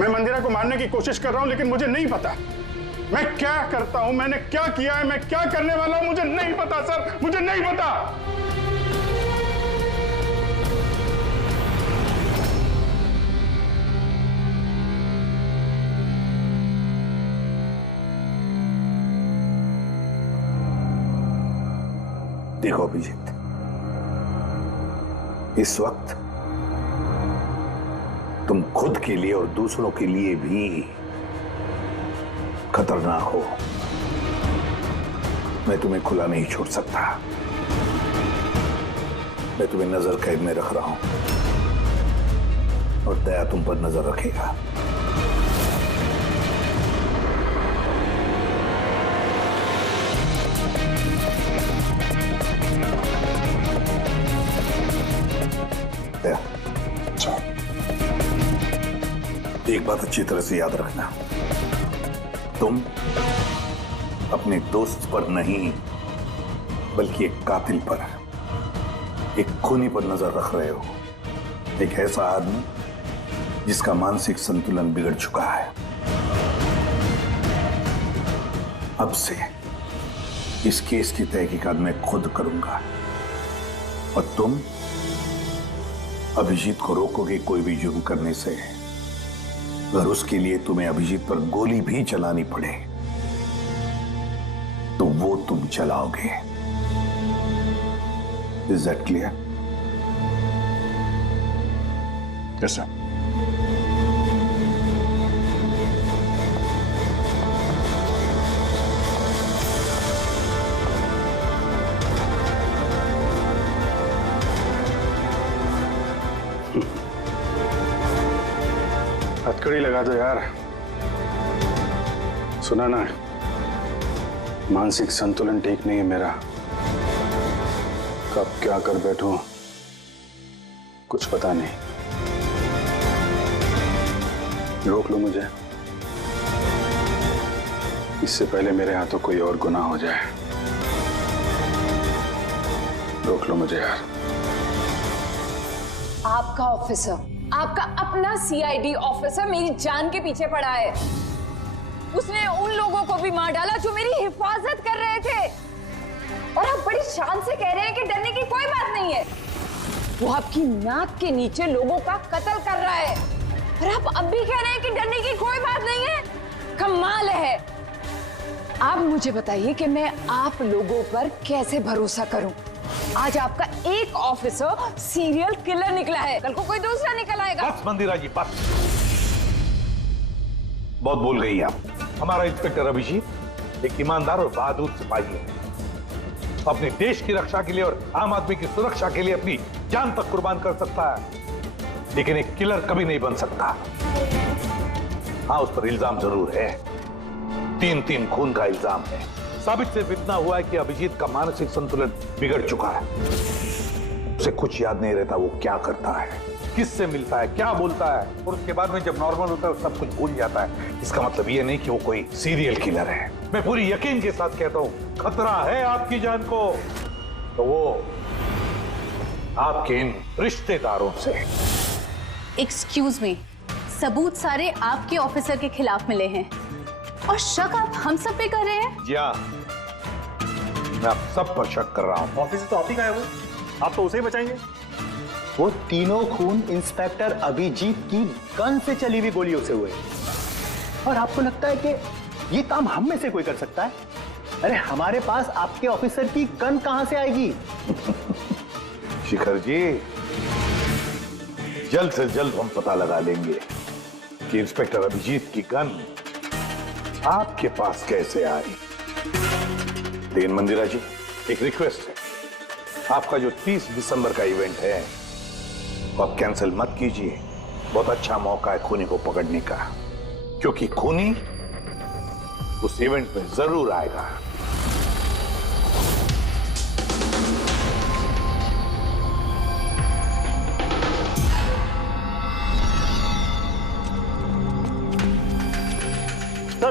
मैं मंदिरा को मारने की कोशिश कर रहा हूं, लेकिन मुझे नहीं पता। मैं क्या करता हूं, मैंने क्या किया है, मैं क्या करने वाला हूं, मुझे नहीं पता सर, मुझे नहीं पता। देखो अभिजीत, इस वक्त तुम खुद के लिए और दूसरों के लिए भी खतरनाक हो। मैं तुम्हें खुला नहीं छोड़ सकता, मैं तुम्हें नजर कैद में रख रहा हूं, और दया तुम पर नजर रखेगा। दया, एक बात अच्छी तरह से याद रखना, तुम अपने दोस्त पर नहीं, बल्कि एक कातिल पर, एक खूनी पर नजर रख रहे हो। एक ऐसा आदमी जिसका मानसिक संतुलन बिगड़ चुका है। अब से इस केस की तहकीकात मैं खुद करूंगा और तुम अभिजीत को रोकोगे कोई भी जुर्म करने से। अगर उसके लिए तुम्हें अभिजीत पर गोली भी चलानी पड़े तो वो तुम चलाओगे। Is that clear? Yes sir. हथकड़ी लगा दो यार। सुना ना, मानसिक संतुलन ठीक नहीं है मेरा। कब क्या कर बैठूं कुछ पता नहीं। रोक लो मुझे, इससे पहले मेरे हाथों कोई और गुनाह हो जाए। रोक लो मुझे यार। आपका ऑफिसर, आपका अपना सीआईडी ऑफिसर मेरी जान के पीछे पड़ा है। उसने उन लोगों को भी मार डाला जो मेरी हिफाजत कर रहे थे, और आप बड़ी शान से कह रहे हैं कि डरने की कोई बात नहीं है। वो आपकी नाक के नीचे लोगों का कत्ल कर रहा है, और आप अब भी कह रहे हैं कि डरने की कोई बात नहीं है। कमाल है। आप मुझे बताइए कि मैं आप लोगों पर कैसे भरोसा करूं। आज आपका एक ऑफिसर सीरियल किलर निकला है, कल को कोई दूसरा निकल आएगा। बस मंदिरा जी बस, बहुत बोल गई आप। हमारा इंस्पेक्टर अभिजीत एक ईमानदार और बहादुर सिपाही है। अपने देश की रक्षा के लिए और आम आदमी की सुरक्षा के लिए अपनी जान तक कुर्बान कर सकता है, लेकिन एक किलर कभी नहीं बन सकता। हाँ, उस पर इल्जाम जरूर है, 3 खून का इल्जाम है। साबित सिर्फ इतना हुआ है कि अभिजीत का मानसिक संतुलन बिगड़ चुका है। उसे कुछ याद नहीं रहता वो क्या करता है, किससे मिलता है, क्या बोलता है, और उसके बाद में जब नॉर्मल होता है सब कुछ भूल जाता है। इसका मतलब ये नहीं कि वो कोई सीरियल किलर है। मैं पूरी यकीन के साथ कहता हूं, खतरा है आपकी जान को तो वो आपके इन रिश्तेदारों से। एक्सक्यूज मी, सबूत सारे आपके ऑफिसर के खिलाफ मिले हैं और शक आप हम सब पे कर रहे हैं। जी हाँ, मैं आप सब पर शक कर रहा हूं। ऑफिसर तो आप ही का है, वो आप तो उसे ही बचाएंगे। वो तीनों खून इंस्पेक्टर अभिजीत की गन से चली हुई गोलियों से हुए, और आपको लगता है कि ये काम हम में से कोई कर सकता है? अरे हमारे पास आपके ऑफिसर की गन कहां से आएगी? शिखर जी, जल्द से जल्द हम पता लगा लेंगे कि इंस्पेक्टर अभिजीत की गन आपके पास कैसे आई। लेकिन मंदिरा जी, एक रिक्वेस्ट है, आपका जो 30 दिसंबर का इवेंट है वो आप कैंसिल मत कीजिए। बहुत अच्छा मौका है खूनी को पकड़ने का, क्योंकि खूनी उस इवेंट में जरूर आएगा।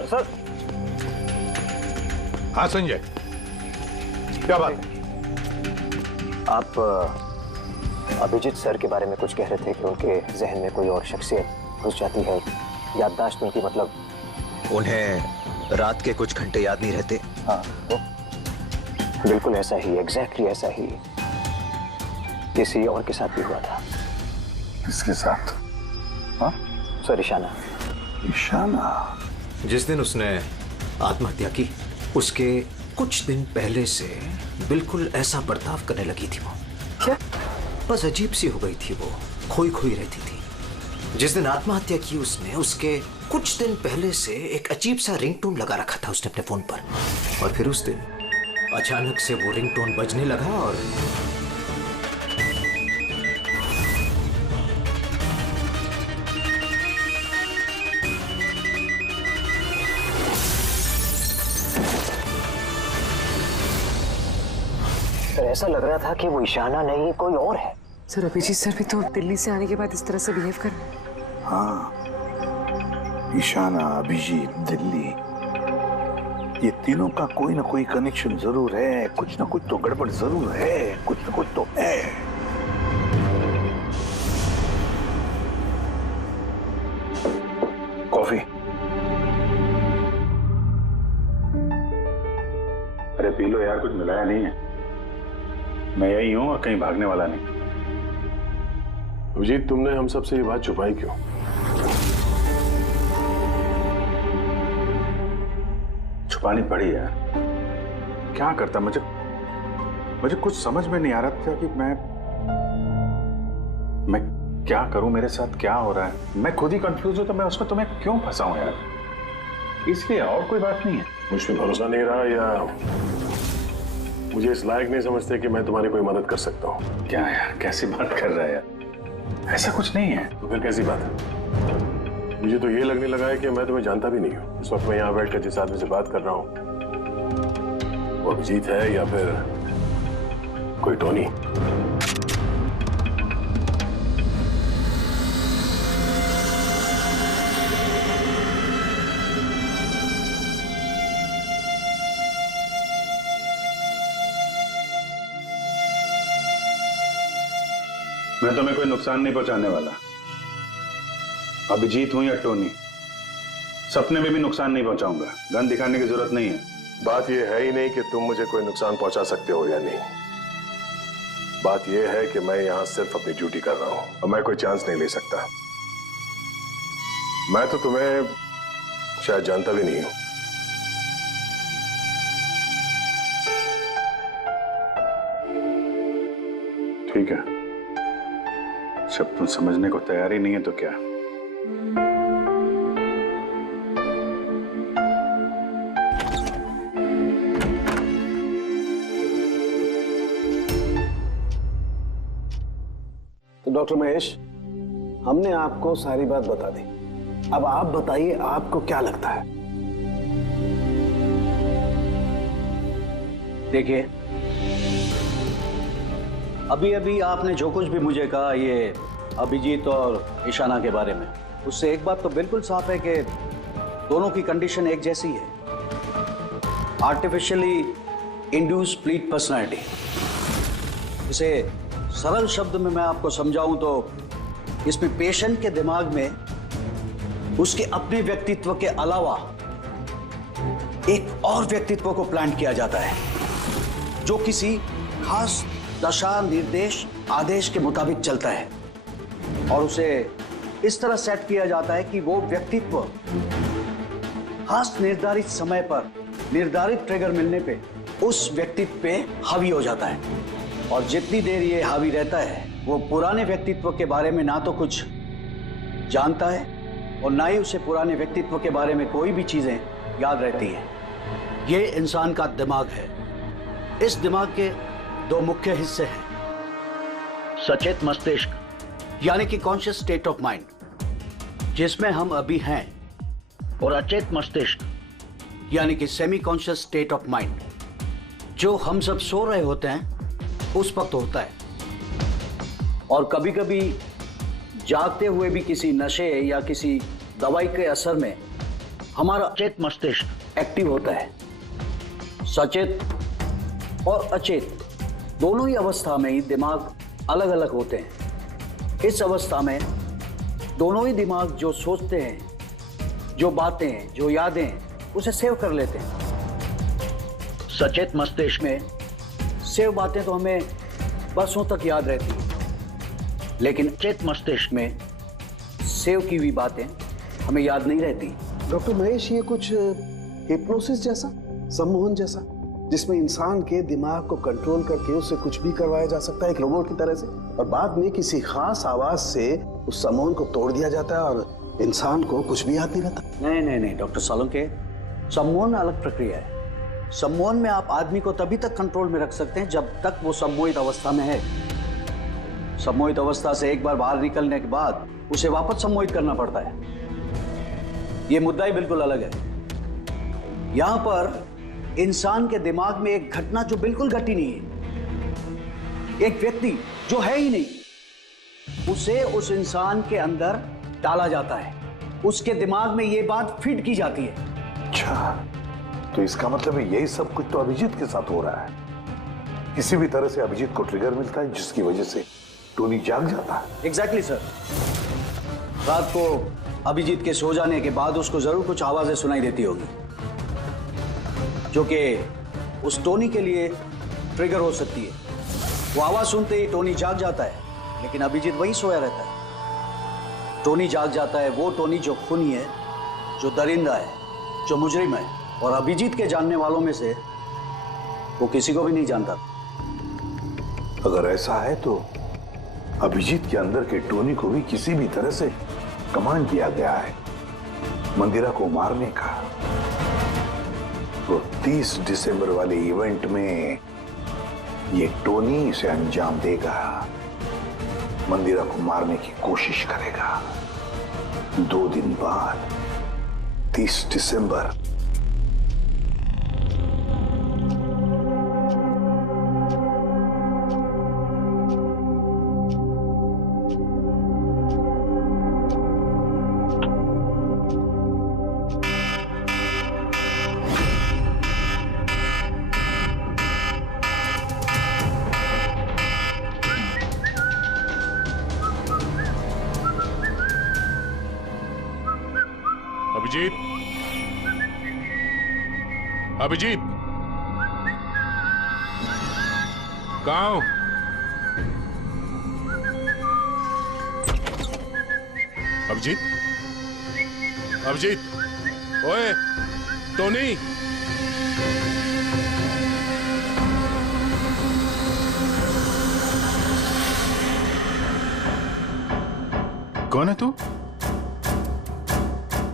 सर। हाँ संजय, क्या बात है? आप अभिजीत सर के बारे में कुछ कह रहे थे कि उनके जहन में कोई और शख्सियत घुस जाती है, याददाश्त उनकी, मतलब उन्हें रात के कुछ घंटे याद नहीं रहते। हाँ, तो बिल्कुल ऐसा ही, एग्जैक्टली ऐसा ही किसी और के साथ भी हुआ था। किसके साथ? हाँ सर, ईशाना। ईशाना? जिस दिन उसने आत्महत्या की उसके कुछ दिन पहले से बिल्कुल ऐसा बर्ताव करने लगी थी वो। क्या? बस अजीब सी हो गई थी वो, खोई खोई रहती थी। जिस दिन आत्महत्या की उसने, उसके कुछ दिन पहले से एक अजीब सा रिंगटोन लगा रखा था उसने अपने फोन पर, और फिर उस दिन अचानक से वो रिंगटोन बजने लगा और ऐसा लग रहा था कि वो ईशाना नहीं कोई और है। सर, अभिजीत सर भी तो दिल्ली से आने के बाद इस तरह से बिहेव कर रहे हैं। हाँ, ईशाना, अभिजीत, दिल्ली, ये तीनों का कोई ना कोई कनेक्शन जरूर है। कुछ ना कुछ तो गड़बड़ जरूर है, कुछ ना कुछ तो है। पी लो यार, कुछ मिलाया नहीं है। मैं यही हूं और कहीं भागने वाला नहीं। अभिजीत, तुमने हम सबसे ये बात छुपाई क्यों? छुपानी पड़ी यार, क्या करता। मुझे कुछ समझ में नहीं आ रहा था कि मैं क्या करूं, मेरे साथ क्या हो रहा है। मैं खुद ही कंफ्यूज हूं, तो मैं उसमें तुम्हें क्यों फंसाऊं यार, इसलिए, और कोई बात नहीं है। मुझ पे भरोसा नहीं रहा या मुझे इस लायक नहीं समझते कि मैं तुम्हारी कोई मदद कर सकता हूँ? क्या यार, कैसी बात कर रहा है यार, ऐसा कुछ नहीं है। तो फिर कैसी बात है? मुझे तो ये लगने लगा है कि मैं तुम्हें जानता भी नहीं हूँ। इस वक्त मैं यहाँ बैठकर जिस आदमी से बात कर रहा हूँ वो अभिजीत है या फिर कोई टोनी। मैं तुम्हें कोई नुकसान नहीं पहुंचाने वाला। अभिजीत हूं या टोनी, सपने में भी नुकसान नहीं पहुंचाऊंगा। गन दिखाने की जरूरत नहीं है। बात यह है ही नहीं कि तुम मुझे कोई नुकसान पहुंचा सकते हो या नहीं। बात यह है कि मैं यहां सिर्फ अपनी ड्यूटी कर रहा हूं और मैं कोई चांस नहीं ले सकता। मैं तो तुम्हें शायद जानता भी नहीं हूं। ठीक है, जब तुम समझने को तैयार ही नहीं है तो क्या। तो डॉक्टर महेश, हमने आपको सारी बात बता दी। अब आप बताइए, आपको क्या लगता है? देखिए, अभी अभी आपने जो कुछ भी मुझे कहा ये अभिजीत और ईशाना के बारे में, उससे एक बात तो बिल्कुल साफ है कि दोनों की कंडीशन एक जैसी है। Artificially induce split personality. इसे सरल शब्द में मैं आपको समझाऊं तो इसमें पेशेंट के दिमाग में उसके अपने व्यक्तित्व के अलावा एक और व्यक्तित्व को प्लांट किया जाता है जो किसी खास दशा, निर्देश, आदेश के मुताबिक चलता है, और उसे इस तरह सेट किया जाता है कि वो व्यक्तित्व खास निर्धारित समय पर निर्धारित ट्रिगर मिलने पे उस व्यक्तित्व पे हावी हो जाता है। और जितनी देर ये हावी रहता है वो पुराने व्यक्तित्व के बारे में ना तो कुछ जानता है और ना ही उसे पुराने व्यक्तित्व के बारे में कोई भी चीजें याद रहती है। ये इंसान का दिमाग है। इस दिमाग के दो मुख्य हिस्से हैं, सचेत मस्तिष्क यानी कि कॉन्शियस स्टेट ऑफ माइंड, जिसमें हम अभी हैं, और अचेत मस्तिष्क यानी कि semi conscious state of mind, जो हम सब सो रहे होते हैं उस वक्त होता है। और कभी कभी जागते हुए भी किसी नशे या किसी दवाई के असर में हमारा अचेत मस्तिष्क एक्टिव होता है। सचेत और अचेत दोनों ही अवस्था में ही दिमाग अलग अलग होते हैं। इस अवस्था में दोनों ही दिमाग जो सोचते हैं, जो बातें, जो यादें, उसे सेव कर लेते हैं। सचेत मस्तिष्क में सेव बातें तो हमें बरसों तक याद रहती हैं, लेकिन अचेत मस्तिष्क में सेव की हुई बातें हमें याद नहीं रहती। डॉक्टर महेश, ये कुछ हिप्नोसिस जैसा, सम्मोहन जैसा, जिसमें इंसान के दिमाग को कंट्रोल करके उससे कुछ भी करवाया जा सकता है एक रोबोट की तरह से, और बाद में किसी खास आवाज से उस सम्मोहन को तोड़ दिया जाता है और इंसान को कुछ भी याद नहीं रहता। नहीं नहीं नहीं डॉक्टर सालुंके, सम्मोहन अलग प्रक्रिया है। सम्मोहन में आप आदमी को तभी तक कंट्रोल में रख सकते हैं जब तक वो सम्मोहित अवस्था में है। सम्मोहित अवस्था से एक बार बाहर निकलने के बाद उसे वापस सम्मोहित करना पड़ता है। ये मुद्दा ही बिल्कुल अलग है। यहां पर इंसान के दिमाग में एक घटना जो बिल्कुल घटी नहीं है, एक व्यक्ति जो है ही नहीं, उसे उस इंसान के अंदर डाला जाता है। उसके दिमाग में ये बात फिट की जाती है। अच्छा, तो इसका मतलब है यही सब कुछ तो अभिजीत के साथ हो रहा है। किसी भी तरह से अभिजीत को ट्रिगर मिलता है जिसकी वजह से टोनी जाग जाता है। Exactly sir. रात को अभिजीत के सो जाने के बाद उसको जरूर कुछ आवाजें सुनाई देती होगी जो कि उस टोनी के लिए ट्रिगर हो सकती है। वो आवाज सुनते ही टोनी जाग जाता है, लेकिन अभिजीत वहीं सोया रहता है। टोनी जाग जाता है वो टोनी जो खूनी है, जो दरिंदा है, जो मुजरिम है, और अभिजीत के जानने वालों में से वो किसी को भी नहीं जानता। अगर ऐसा है तो अभिजीत के अंदर के टोनी को भी किसी भी तरह से कमांड दिया गया है मंदिरा को मारने का। तो 30 दिसंबर वाले इवेंट में ये टोनी इसे अंजाम देगा, मंदिरा को मारने की कोशिश करेगा। 2 दिन बाद 30 दिसंबर। अभिजीत, अभिजीत, कहाँ हो? अभिजीत, अभिजीत, ओए, टोनी। कौन है तू?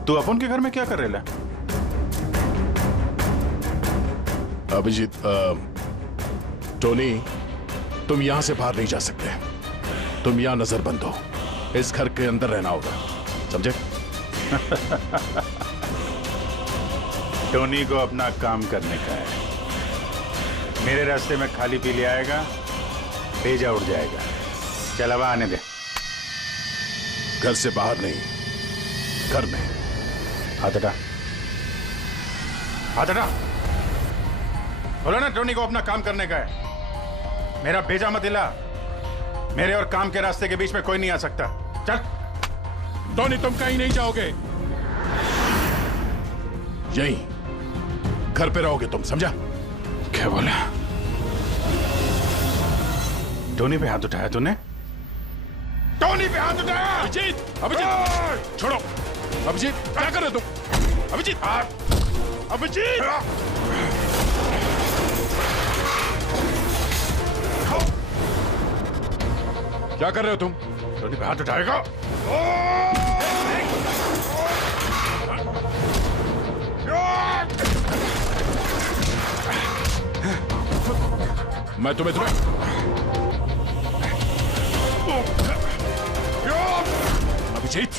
तू अपन के घर में क्या कर रहे? अभिजीत, टोनी, तुम यहां से बाहर नहीं जा सकते। तुम यहां नजरबंद हो, इस घर के अंदर रहना होगा, समझे? टोनी को अपना काम करने का है। मेरे रास्ते में खाली पी ले आएगा, भेजा उड़ जाएगा। चल अब आने दे। घर से बाहर नहीं, घर में। हाथ हटा, हाथ हटा। बोलो ना टोनी को अपना काम करने का है। मेरा भेजा मत हिला। मेरे और काम के रास्ते के बीच में कोई नहीं आ सकता। चल। टोनी, तुम कहीं नहीं जाओगे, यहीं घर पे रहोगे तुम, समझा? क्या बोला? टोनी पे हाथ उठाया तूने? टोनी पे हाथ उठाया? अभिजीत, अभिजीत, छोड़ो। अभिजीत, क्या कर रहे हो तुम? अभिजीत, अभिजीत, क्या कर रहे हो तुम? टोनी पे हाथ उठाएगा? मैं तुम्हें अभिजीत,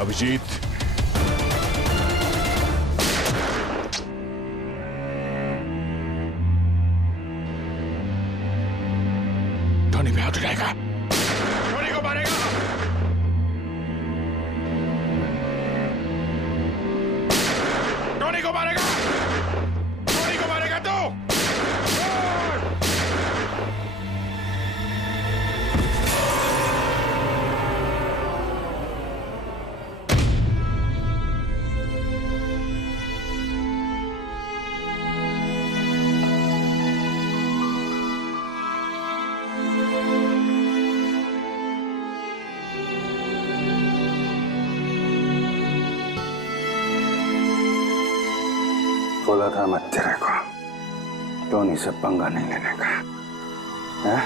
अभिजीत, टोनी पे हाथ उठाएगा, टोनी को मारेगा। टोनी को मारेगा, टोनी को मारेगा तू। बोला था मैं तेरे को, टोनी से पंगा नहीं लेने का, है?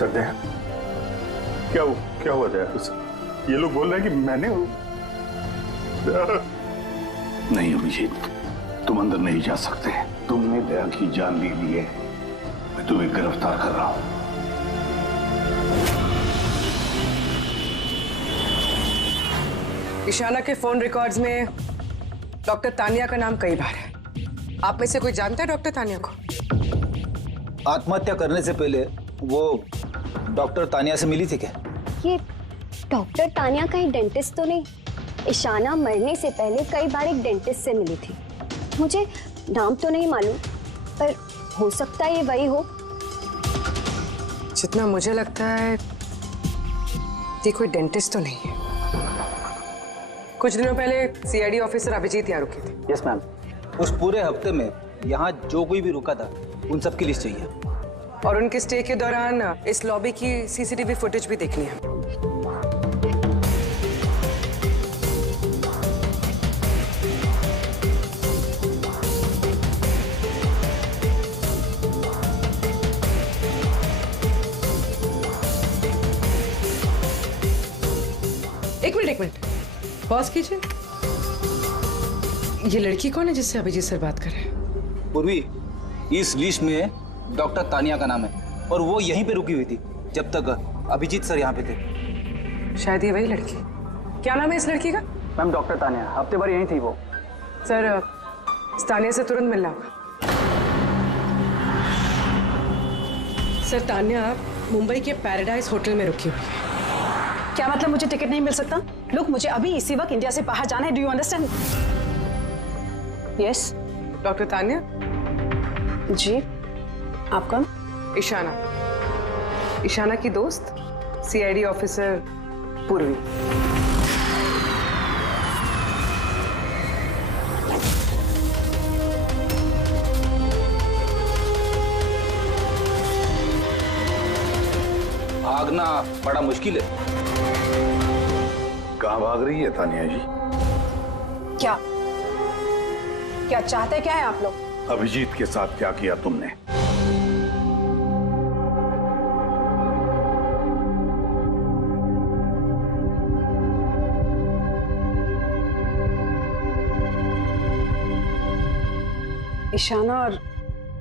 सर दया, क्या हुआ दया? ये लोग बोल रहे हैं कि मैंने नहीं अभिजीत, तुम अंदर नहीं जा सकते। तुमने दया की जान ले ली है, मैं तुम्हें गिरफ्तार कर रहा हूं। ईशाना के फोन रिकॉर्ड्स में डॉक्टर तानिया का नाम कई बार है। आप में से कोई जानता है डॉक्टर तानिया को? आत्महत्या करने से पहले वो डॉक्टर तानिया से मिली थी क्या? ये डॉक्टर तानिया कहीं डेंटिस्ट तो नहीं? ईशाना मरने से पहले कई बार एक डेंटिस्ट से मिली थी। मुझे नाम तो नहीं मालूम, पर हो सकता है ये वही हो। जितना मुझे लगता है ये कोई डेंटिस्ट तो नहीं है। कुछ दिनों पहले सीआईडी ऑफिसर अभिजीत यहाँ रुके थे। Yes ma'am. उस पूरे हफ्ते में यहाँ जो कोई भी रुका था उन सब की लिस्ट चाहिए, और उनके स्टे के दौरान इस लॉबी की सीसीटीवी फुटेज भी देखनी है। एक मिनट पॉज कीजिए। ये लड़की कौन है जिससे अभिजीत सर बात कर रहे हैं? पूर्वी, इस लिस्ट में डॉक्टर तानिया का नाम है और वो यहीं पे रुकी हुई थी जब तक अभिजीत सर यहाँ पे थे। शायद ये वही लड़की। क्या नाम है इस लड़की का? मैम डॉक्टर तानिया, हफ्ते भर यहीं थी वो। सर तानिया से तुरंत मिलना होगा। सर तानिया मुंबई के पैराडाइज होटल में रुकी हुई है। क्या मतलब मुझे टिकट नहीं मिल सकता? लुक, मुझे अभी इसी वक्त इंडिया से बाहर जाना है। Do you understand? Yes. Doctor Tania? जी, आप कौन? ईशाना, ईशाना की दोस्त, सीआईडी ऑफिसर पूर्वी। भागना बड़ा मुश्किल है। कहाँ भाग रही है तानिया जी? क्या चाहते क्या है आप लोग? अभिजीत के साथ क्या किया तुमने? ईशाना और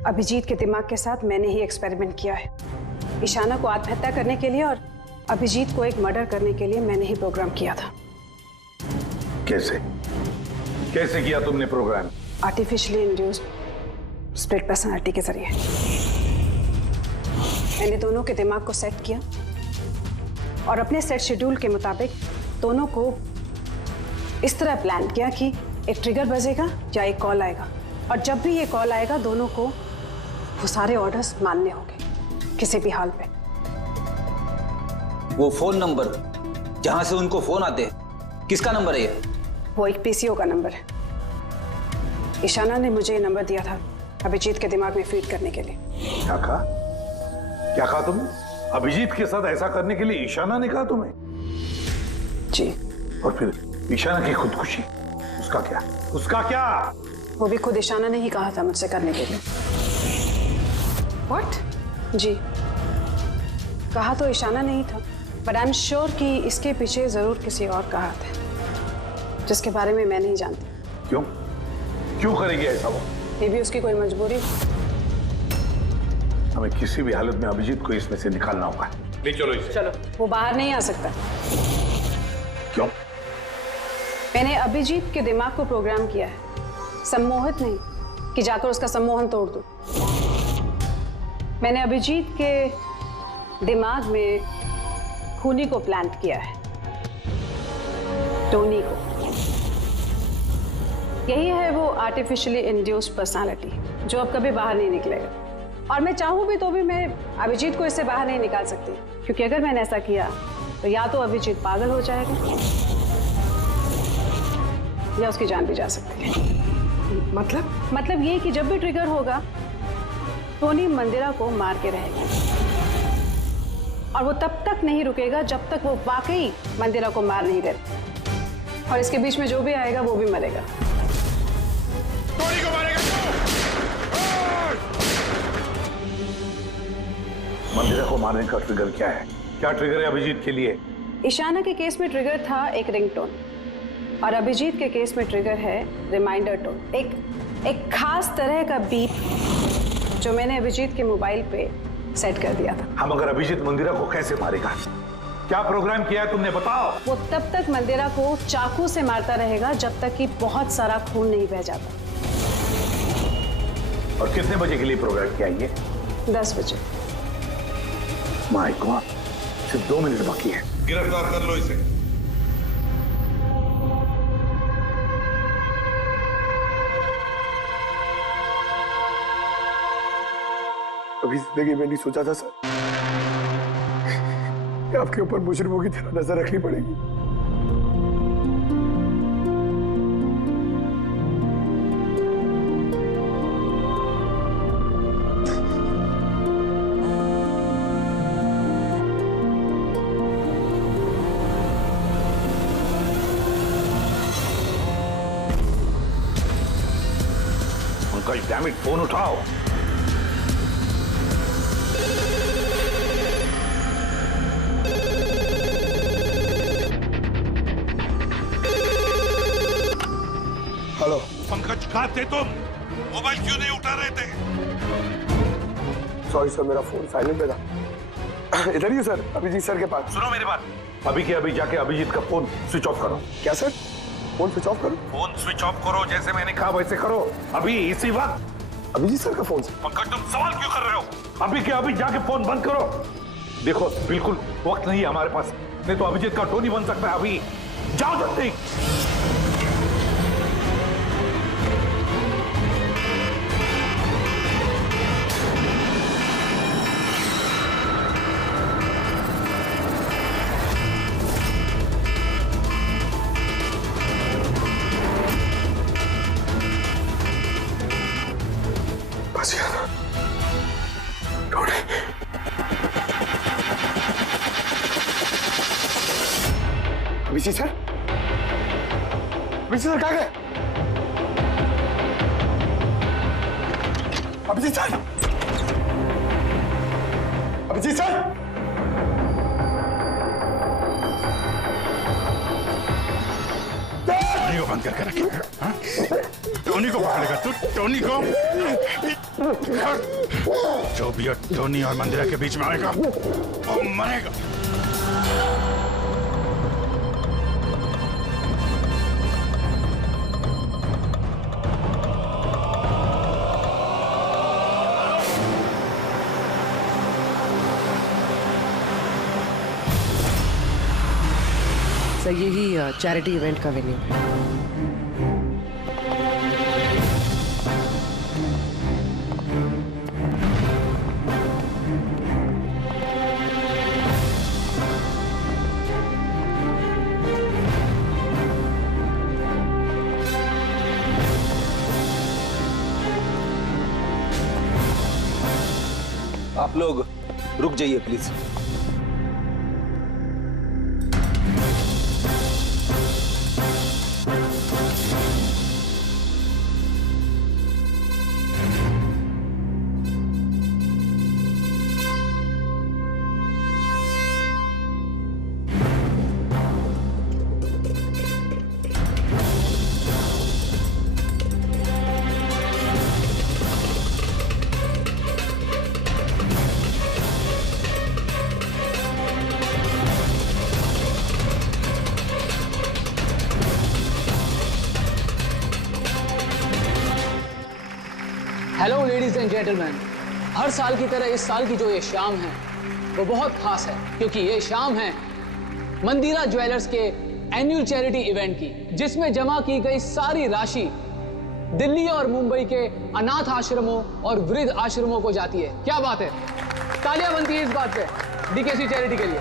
अभिजीत के दिमाग के साथ मैंने ही एक्सपेरिमेंट किया है। ईशाना को आत्महत्या करने के लिए और अभिजीत को एक मर्डर करने के लिए मैंने ही प्रोग्राम किया था। कैसे किया तुमने program? Artificially induced split personality के जरिए मैंने दोनों के दिमाग को सेट किया और अपने सेट शेड्यूल के मुताबिक दोनों को इस तरह प्लान किया कि एक ट्रिगर बजेगा या एक कॉल आएगा, और जब भी ये कॉल आएगा दोनों को वो सारे ऑर्डर्स मानने होंगे किसी भी हाल पे। वो फोन नंबर जहां से उनको फोन आते हैं, किसका नंबर है ये? वो एक पीसीओ का नंबर है। ईशाना ने मुझे ये नंबर दिया था अभिजीत के दिमाग में फीड करने के लिए। क्या कहा तुमने? अभिजीत के साथ ऐसा करने के लिए ईशाना ने कहा तुम्हें? जी। और फिर ईशाना की खुदकुशी, उसका क्या? वो भी खुद ईशाना ने ही कहा था मुझसे करने के लिए। What? जी, कहा तो ईशाना नहीं था, बट आई एम श्योर कि इसके पीछे जरूर किसी और का हाथ है जिसके बारे में मैं नहीं जानती। क्यों करेगी ऐसा वो? ये भी उसकी कोई मजबूरी। हमें किसी भी हालत में अभिजीत को इसमें से निकालना होगा। ले चलो इसे। चलो। वो बाहर नहीं आ सकता। क्यों? मैंने अभिजीत के दिमाग को प्रोग्राम किया है, सम्मोहित नहीं कि जाकर उसका सम्मोहन तोड़ दूं। मैंने अभिजीत के दिमाग में खूनी को प्लांट किया है, टोनी को। यही है वो आर्टिफिशियली इंड्यूस्ड पर्सनालिटी जो अब कभी बाहर नहीं निकलेगा। और मैं चाहूं भी तो भी मैं अभिजीत को इससे बाहर नहीं निकाल सकती, क्योंकि अगर मैंने ऐसा किया तो या तो अभिजीत पागल हो जाएगा या उसकी जान भी जा सकती है। मतलब ये कि जब भी ट्रिगर होगा टोनी मंदिरा को मार के रहेगा, और वो तब तक नहीं रुकेगा जब तक वो वाकई मंदिरा को मार नहीं देता, और इसके बीच में जो भी आएगा वो भी मरेगा। मंदिरा को मारने का ट्रिगर क्या है? क्या ट्रिगर है अभिजीत के लिए? ईशाना के केस में ट्रिगर था एक रिंगटोन और अभिजीत के केस में ट्रिगर है रिमाइंडर टोन, एक खास तरह का बीप जो मैंने अभिजीत के मोबाइल पे सेट कर दिया था। हम अगर अभिजीत मंदिरा को कैसे मारेगा? क्या प्रोग्राम किया है तुमने, बताओ। वो तब तक मंदिरा को चाकू से मारता रहेगा जब तक कि बहुत सारा खून नहीं बह जाता। और कितने बजे के लिए प्रोग्राम किया ये? 10 बजे। माय गॉड, सिर्फ 2 मिनट बाकी है। गिरफ्तार कर लो इसे। कभी जिंदगी में नहीं सोचा था सर कि आपके ऊपर मुजरिमों की तरह नजर रखनी पड़ेगी। अंकल डैम इट, फोन उठाओ। हेलो पंकज, कहाँ थे तुम? मोबाइल क्यों नहीं उठा रहे थे? सॉरी सर, मेरा फोन साइलेंट पे था। इधर ही हूँ सर, अभिजीत सर के पास। सुनो मेरी बात, अभी के अभी जाके अभिजीत का फोन स्विच ऑफ करो। क्या सर? फोन स्विच ऑफ करो? फोन स्विच ऑफ करो, जैसे मैंने कहा वैसे करो, अभी इसी वक्त। अभिजीत सर का फोन? पंकज तुम सवाल क्यों कर रहे हो? अभी के अभी जाके फोन बंद करो। देखो बिल्कुल वक्त नहीं है हमारे पास, नहीं तो अभिजीत का टोनी बन सकता है। अभी जाओ जल्दी। बच गया ना Tony. Abhijeet sir, Abhijeet sir कहाँ गए? Abhijeet sir, Abhijeet sir, Tony को बंद करके रखेगा। टोनी को पकड़ेगा तू? टोनी को? जो भी टोनी और मंदिरा के बीच में आएगा वो मरेगा। सर यही चैरिटी इवेंट का वेन्यू है। आप लोग रुक जाइए please. Hello ladies and gentleman, हर साल की तरह इस साल की जो ये शाम है वो बहुत खास है, क्योंकि ये शाम है मंदिरा ज्वेलर्स के एनुअल चैरिटी इवेंट की, जिसमें जमा की गई सारी राशि दिल्ली और मुंबई के अनाथ आश्रमों और वृद्ध आश्रमों को जाती है। क्या बात है, तालियां बनती है इस बात पे डीकेसी चैरिटी के लिए।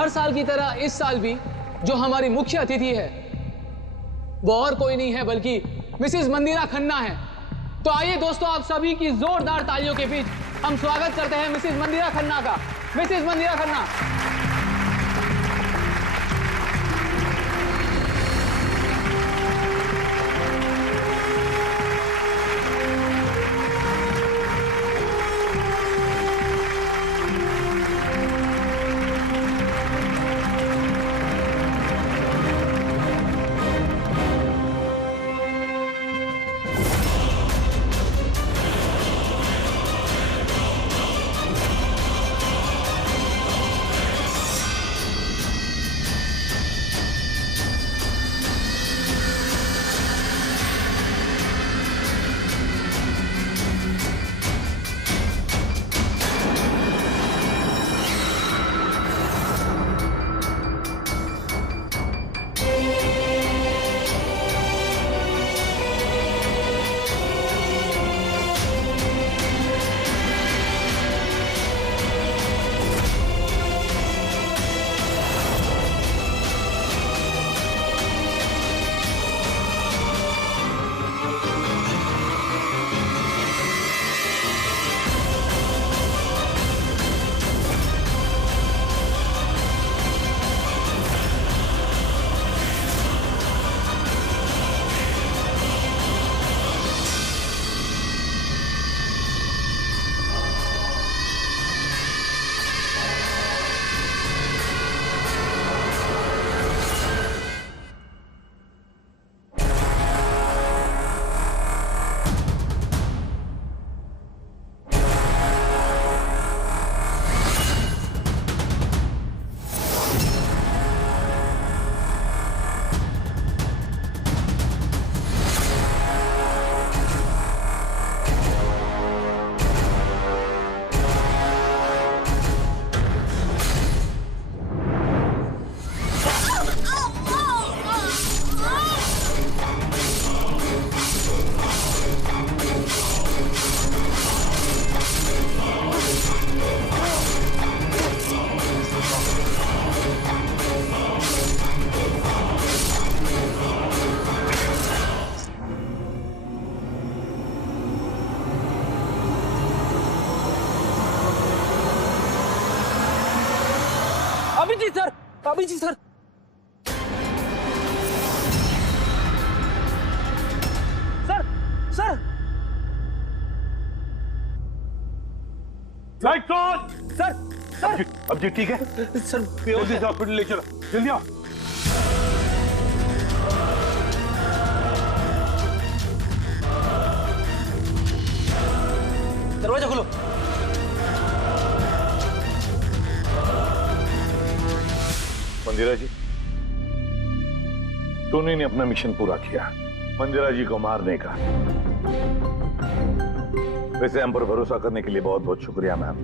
हर साल की तरह इस साल भी जो हमारी मुख्य अतिथि है वो और कोई नहीं है बल्कि मिसेस मंदिरा खन्ना है। तो आइए दोस्तों, आप सभी की जोरदार तालियों के बीच हम स्वागत करते हैं मिसेस मंदिरा खन्ना का। Mrs Mandira Khanna. Abhijeet sir, Abhijeet sir. Sir sir light on. Sir sir अब जी ठीक है सर, जल्दी से हॉस्पिटल ले चलो, जल्दी आओ। दरवाजा खोलो। मंदिरा जी, टोनी ने अपना मिशन पूरा किया, मंदिरा जी को मारने का। वैसे हम पर भरोसा करने के लिए बहुत बहुत शुक्रिया मैम।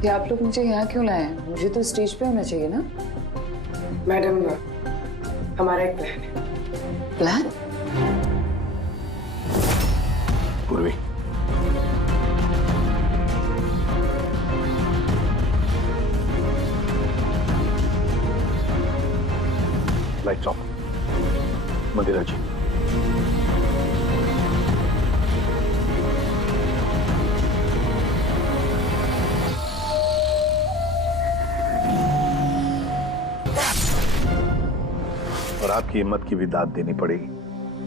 क्या आप लोग मुझे यहाँ क्यों लाए हैं? मुझे तो स्टेज पे होना चाहिए ना। मैडम, हमारा एक प्लान है। प्लान? पूर्वी, लाइट्स ऑफ। मंदिरा जी, और आपकी हिम्मत की भी दाद देनी पड़ेगी।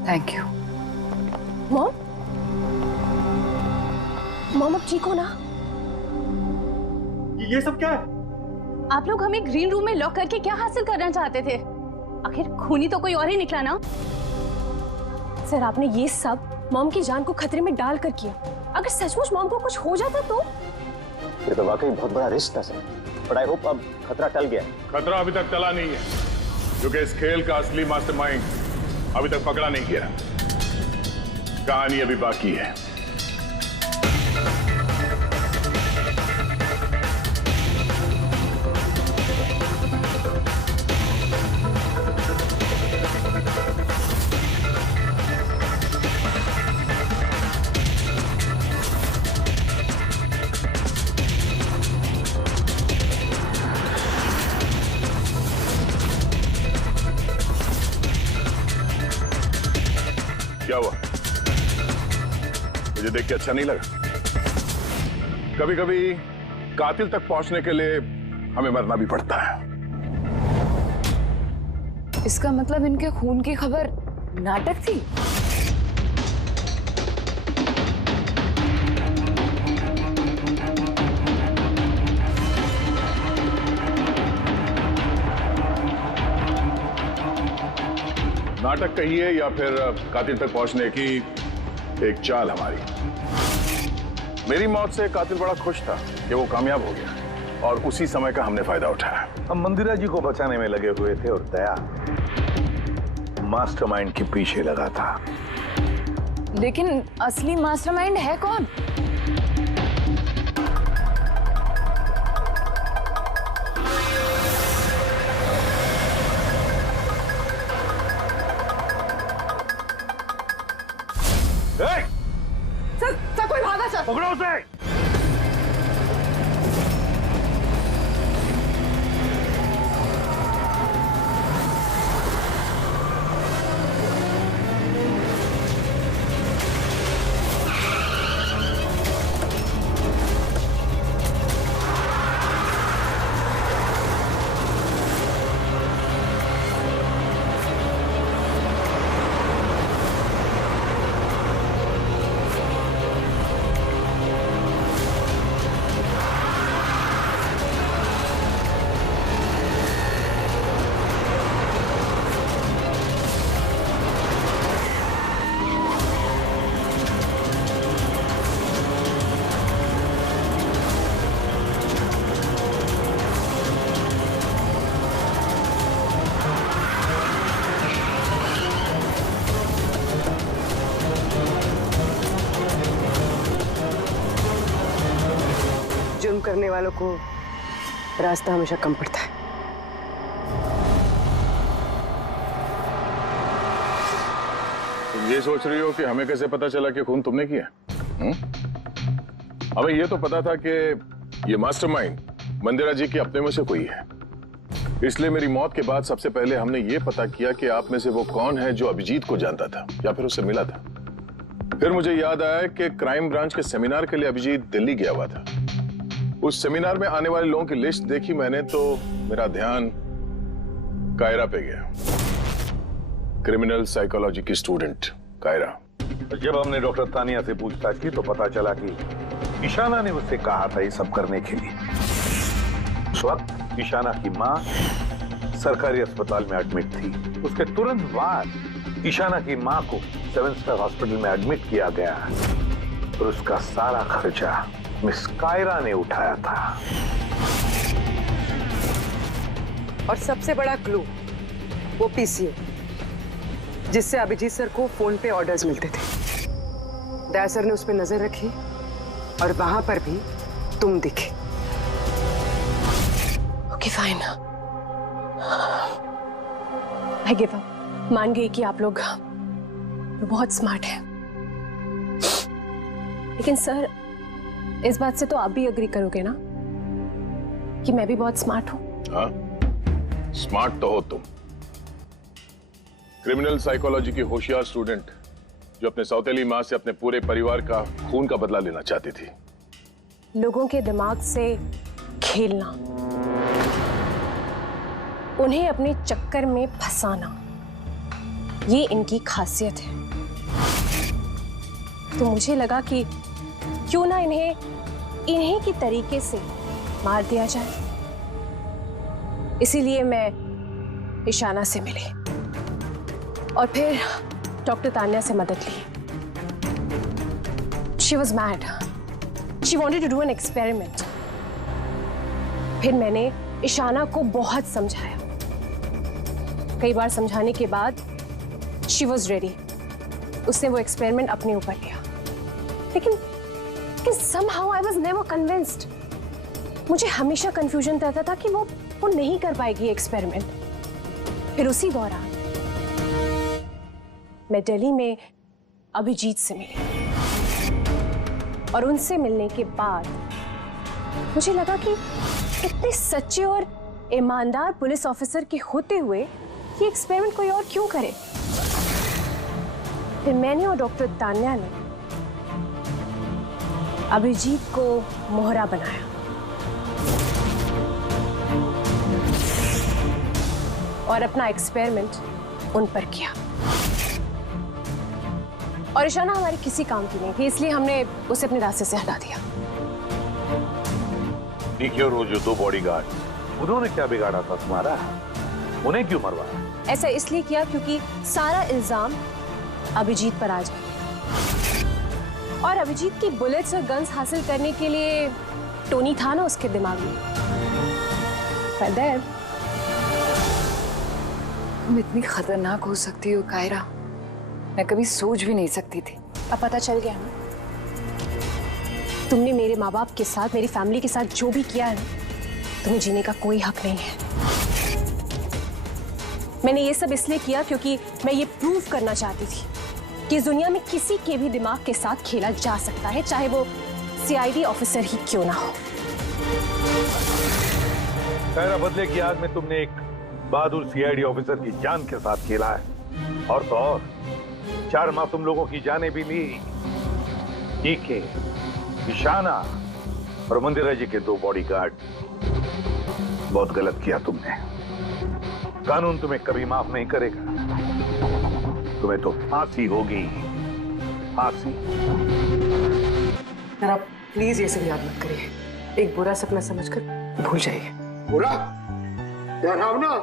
Thank you. मॉम, मॉम अब ठीक हो ना? ये सब क्या है? आप लोग हमें ग्रीन रूम में लॉक करके क्या हासिल करना चाहते थे? आखिर खूनी तो कोई और ही निकला ना। सर, आपने ये सब मॉम की जान को खतरे में डालकर किया। अगर सचमुच मॉम को कुछ हो जाता तो? ये तो वाकई बहुत बड़ा रिस्क था सर, बट आई होप अब खतरा टल गया। खतरा अभी तक टला नहीं है, क्योंकि इस खेल का असली मास्टरमाइंड अभी तक पकड़ा नहीं गया। कहानी अभी बाकी है। क्या हुआ? मुझे देख के अच्छा नहीं लगा? कभी कभी कातिल तक पहुंचने के लिए हमें मरना भी पड़ता है। इसका मतलब इनके खून की खबर नाटक थी? नाटक कहिए या फिर कातिल तक पहुंचने की एक चाल हमारी। मेरी मौत से कातिल बड़ा खुश था कि वो कामयाब हो गया, और उसी समय का हमने फायदा उठाया। हम मंदिरा जी को बचाने में लगे हुए थे और दया मास्टरमाइंड के पीछे लगा था। लेकिन असली मास्टरमाइंड है कौन? सर, कोई भागा सर। पकड़ो उसे। जुर्म करने वालों को रास्ता हमेशा कम पड़ता है। तुम ये सोच रही हो कि हमें कैसे पता चला कि खून तुमने किया? हमें ये तो पता था कि ये मास्टरमाइंड मंदिरा जी के अपने में से कोई है, इसलिए मेरी मौत के बाद सबसे पहले हमने ये पता किया कि आप में से वो कौन है जो अभिजीत को जानता था या फिर उससे मिला था। फिर मुझे याद आया कि क्राइम ब्रांच के सेमिनार के लिए अभिजीत दिल्ली गया हुआ था, उस सेमिनार में आने वाले लोगों की लिस्ट देखी मैंने तो मेरा ध्यान कायरा पे गया। क्रिमिनल साइकोलॉजी की स्टूडेंट कायरा। जब हमने डॉक्टर तानिया से पूछताछ की तो पता चला कि ईशाना ने उससे कहा था ये सब करने के लिए। उस वक्त ईशाना की मां सरकारी अस्पताल में एडमिट थी। उसके तुरंत बाद ईशाना की मां को 7 स्टार हॉस्पिटल में एडमिट किया गया और उसका सारा खर्चा मिस कायरा ने उठाया था। और सबसे बड़ा क्लू वो पीसीओ, जिससे अभिजीत सर को फोन पे ऑर्डर्स मिलते थे। दया सर ने उस पर नजर रखी और वहां पर भी तुम दिखे। Okay fine, I give up. मान गई कि आप लोग बहुत स्मार्ट हैं, लेकिन सर इस बात से तो आप भी एग्री करोगे ना कि मैं भी बहुत स्मार्ट हूं। हाँ, स्मार्ट तो हो तुम। क्रिमिनल साइकोलॉजी की होशियार स्टूडेंट जो अपने सौतेली मां से अपने पूरे परिवार का खून का बदला लेना चाहती थी। लोगों के दिमाग से खेलना, उन्हें अपने चक्कर में फंसाना, ये इनकी खासियत है। तो मुझे लगा कि क्यों ना इन्हीं की तरीके से मार दिया जाए। इसीलिए मैं ईशाना से मिली और फिर डॉक्टर तानिया से मदद ली। She was mad. She wanted to do an experiment. फिर मैंने ईशाना को बहुत समझाया। कई बार समझाने के बाद she was ready. उसने वो एक्सपेरिमेंट अपने ऊपर लिया, लेकिन somehow I was never convinced. मुझे हमेशा कंफ्यूजन रहता था कि वो नहीं कर पाएगी एक्सपेरिमेंट। फिर उसी दौरान मैं दिल्ली में अभिजीत से मिली और उनसे मिलने के बाद मुझे लगा कि इतने सच्चे और ईमानदार पुलिस ऑफिसर के होते हुए ये एक्सपेरिमेंट कोई और क्यों करे। फिर मैंने और डॉक्टर तान्या ने अभिजीत को मोहरा बनाया और अपना एक्सपेरिमेंट उन पर किया। और ईशाना हमारे किसी काम की नहीं थी, इसलिए हमने उसे अपने रास्ते से हटा दिया। देखिए, वो जो 2 बॉडीगार्ड, उन्होंने क्या बिगाड़ा था तुम्हारा? उन्हें क्यों मरवाया? ऐसा इसलिए किया क्योंकि सारा इल्जाम अभिजीत पर आ जाए और अभिजीत की बुलेट्स और गन्स हासिल करने के लिए टोनी था ना उसके दिमाग में। तुम इतनी खतरनाक हो सकती हो कायरा, मैं कभी सोच भी नहीं सकती थी। अब पता चल गया ना, तुमने मेरे माँ बाप के साथ, मेरी फैमिली के साथ जो भी किया है ना, तुम्हें जीने का कोई हक नहीं है। मैंने ये सब इसलिए किया क्योंकि मैं ये प्रूव करना चाहती थी कि इस दुनिया में किसी के भी दिमाग के साथ खेला जा सकता है, चाहे वो सीआईडी ऑफिसर ही क्यों ना हो। कायरा, बदले की आग में तुमने एक बहादुर सीआईडी ऑफिसर की जान के साथ खेला है और तो और 4 मासूम लोगों की जानें भी ली। डीके, ईशाना और मंदिरा जी के 2 बॉडीगार्ड। बहुत गलत किया तुमने। कानून तुम्हें कभी माफ नहीं करेगा। तुम्हें तो फांसी होगी, फांसी। आप प्लीज ये सब याद मत करिए, एक बुरा सपना समझकर भूल जाइए। बुरा? डरावना?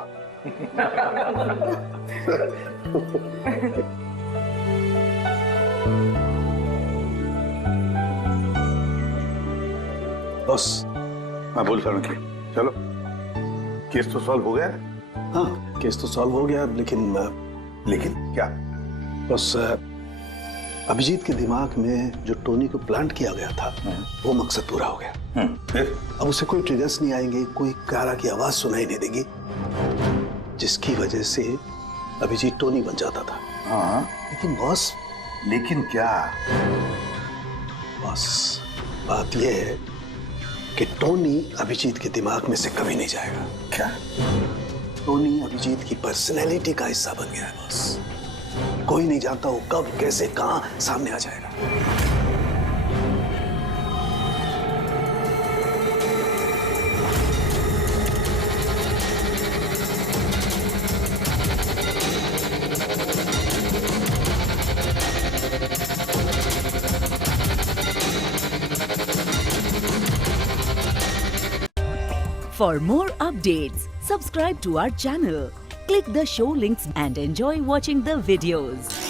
बस मैं भूल करूँ कि चलो, केस तो सॉल्व हो गया। हाँ, केस तो सॉल्व हो गया, लेकिन क्या? बस अभिजीत के दिमाग में जो टोनी को प्लांट किया गया था वो मकसद पूरा हो गया। फिर अब उसे कोई ट्रिगर्स नहीं आएंगे, कोई कारा की आवाज सुनाई नहीं देगी, जिसकी वजह से अभिजीत टोनी बन जाता था। हाँ, लेकिन बॉस, लेकिन क्या? बॉस, बात यह है कि टोनी अभिजीत के दिमाग में से कभी नहीं जाएगा। क्या? टोनी अभिजीत की पर्सनैलिटी का हिस्सा बन गया है बॉस। कोई नहीं जानता वो कब, कैसे, कहां सामने आ जाएगा। For more updates, subscribe to our channel, click the show links and enjoy watching the videos.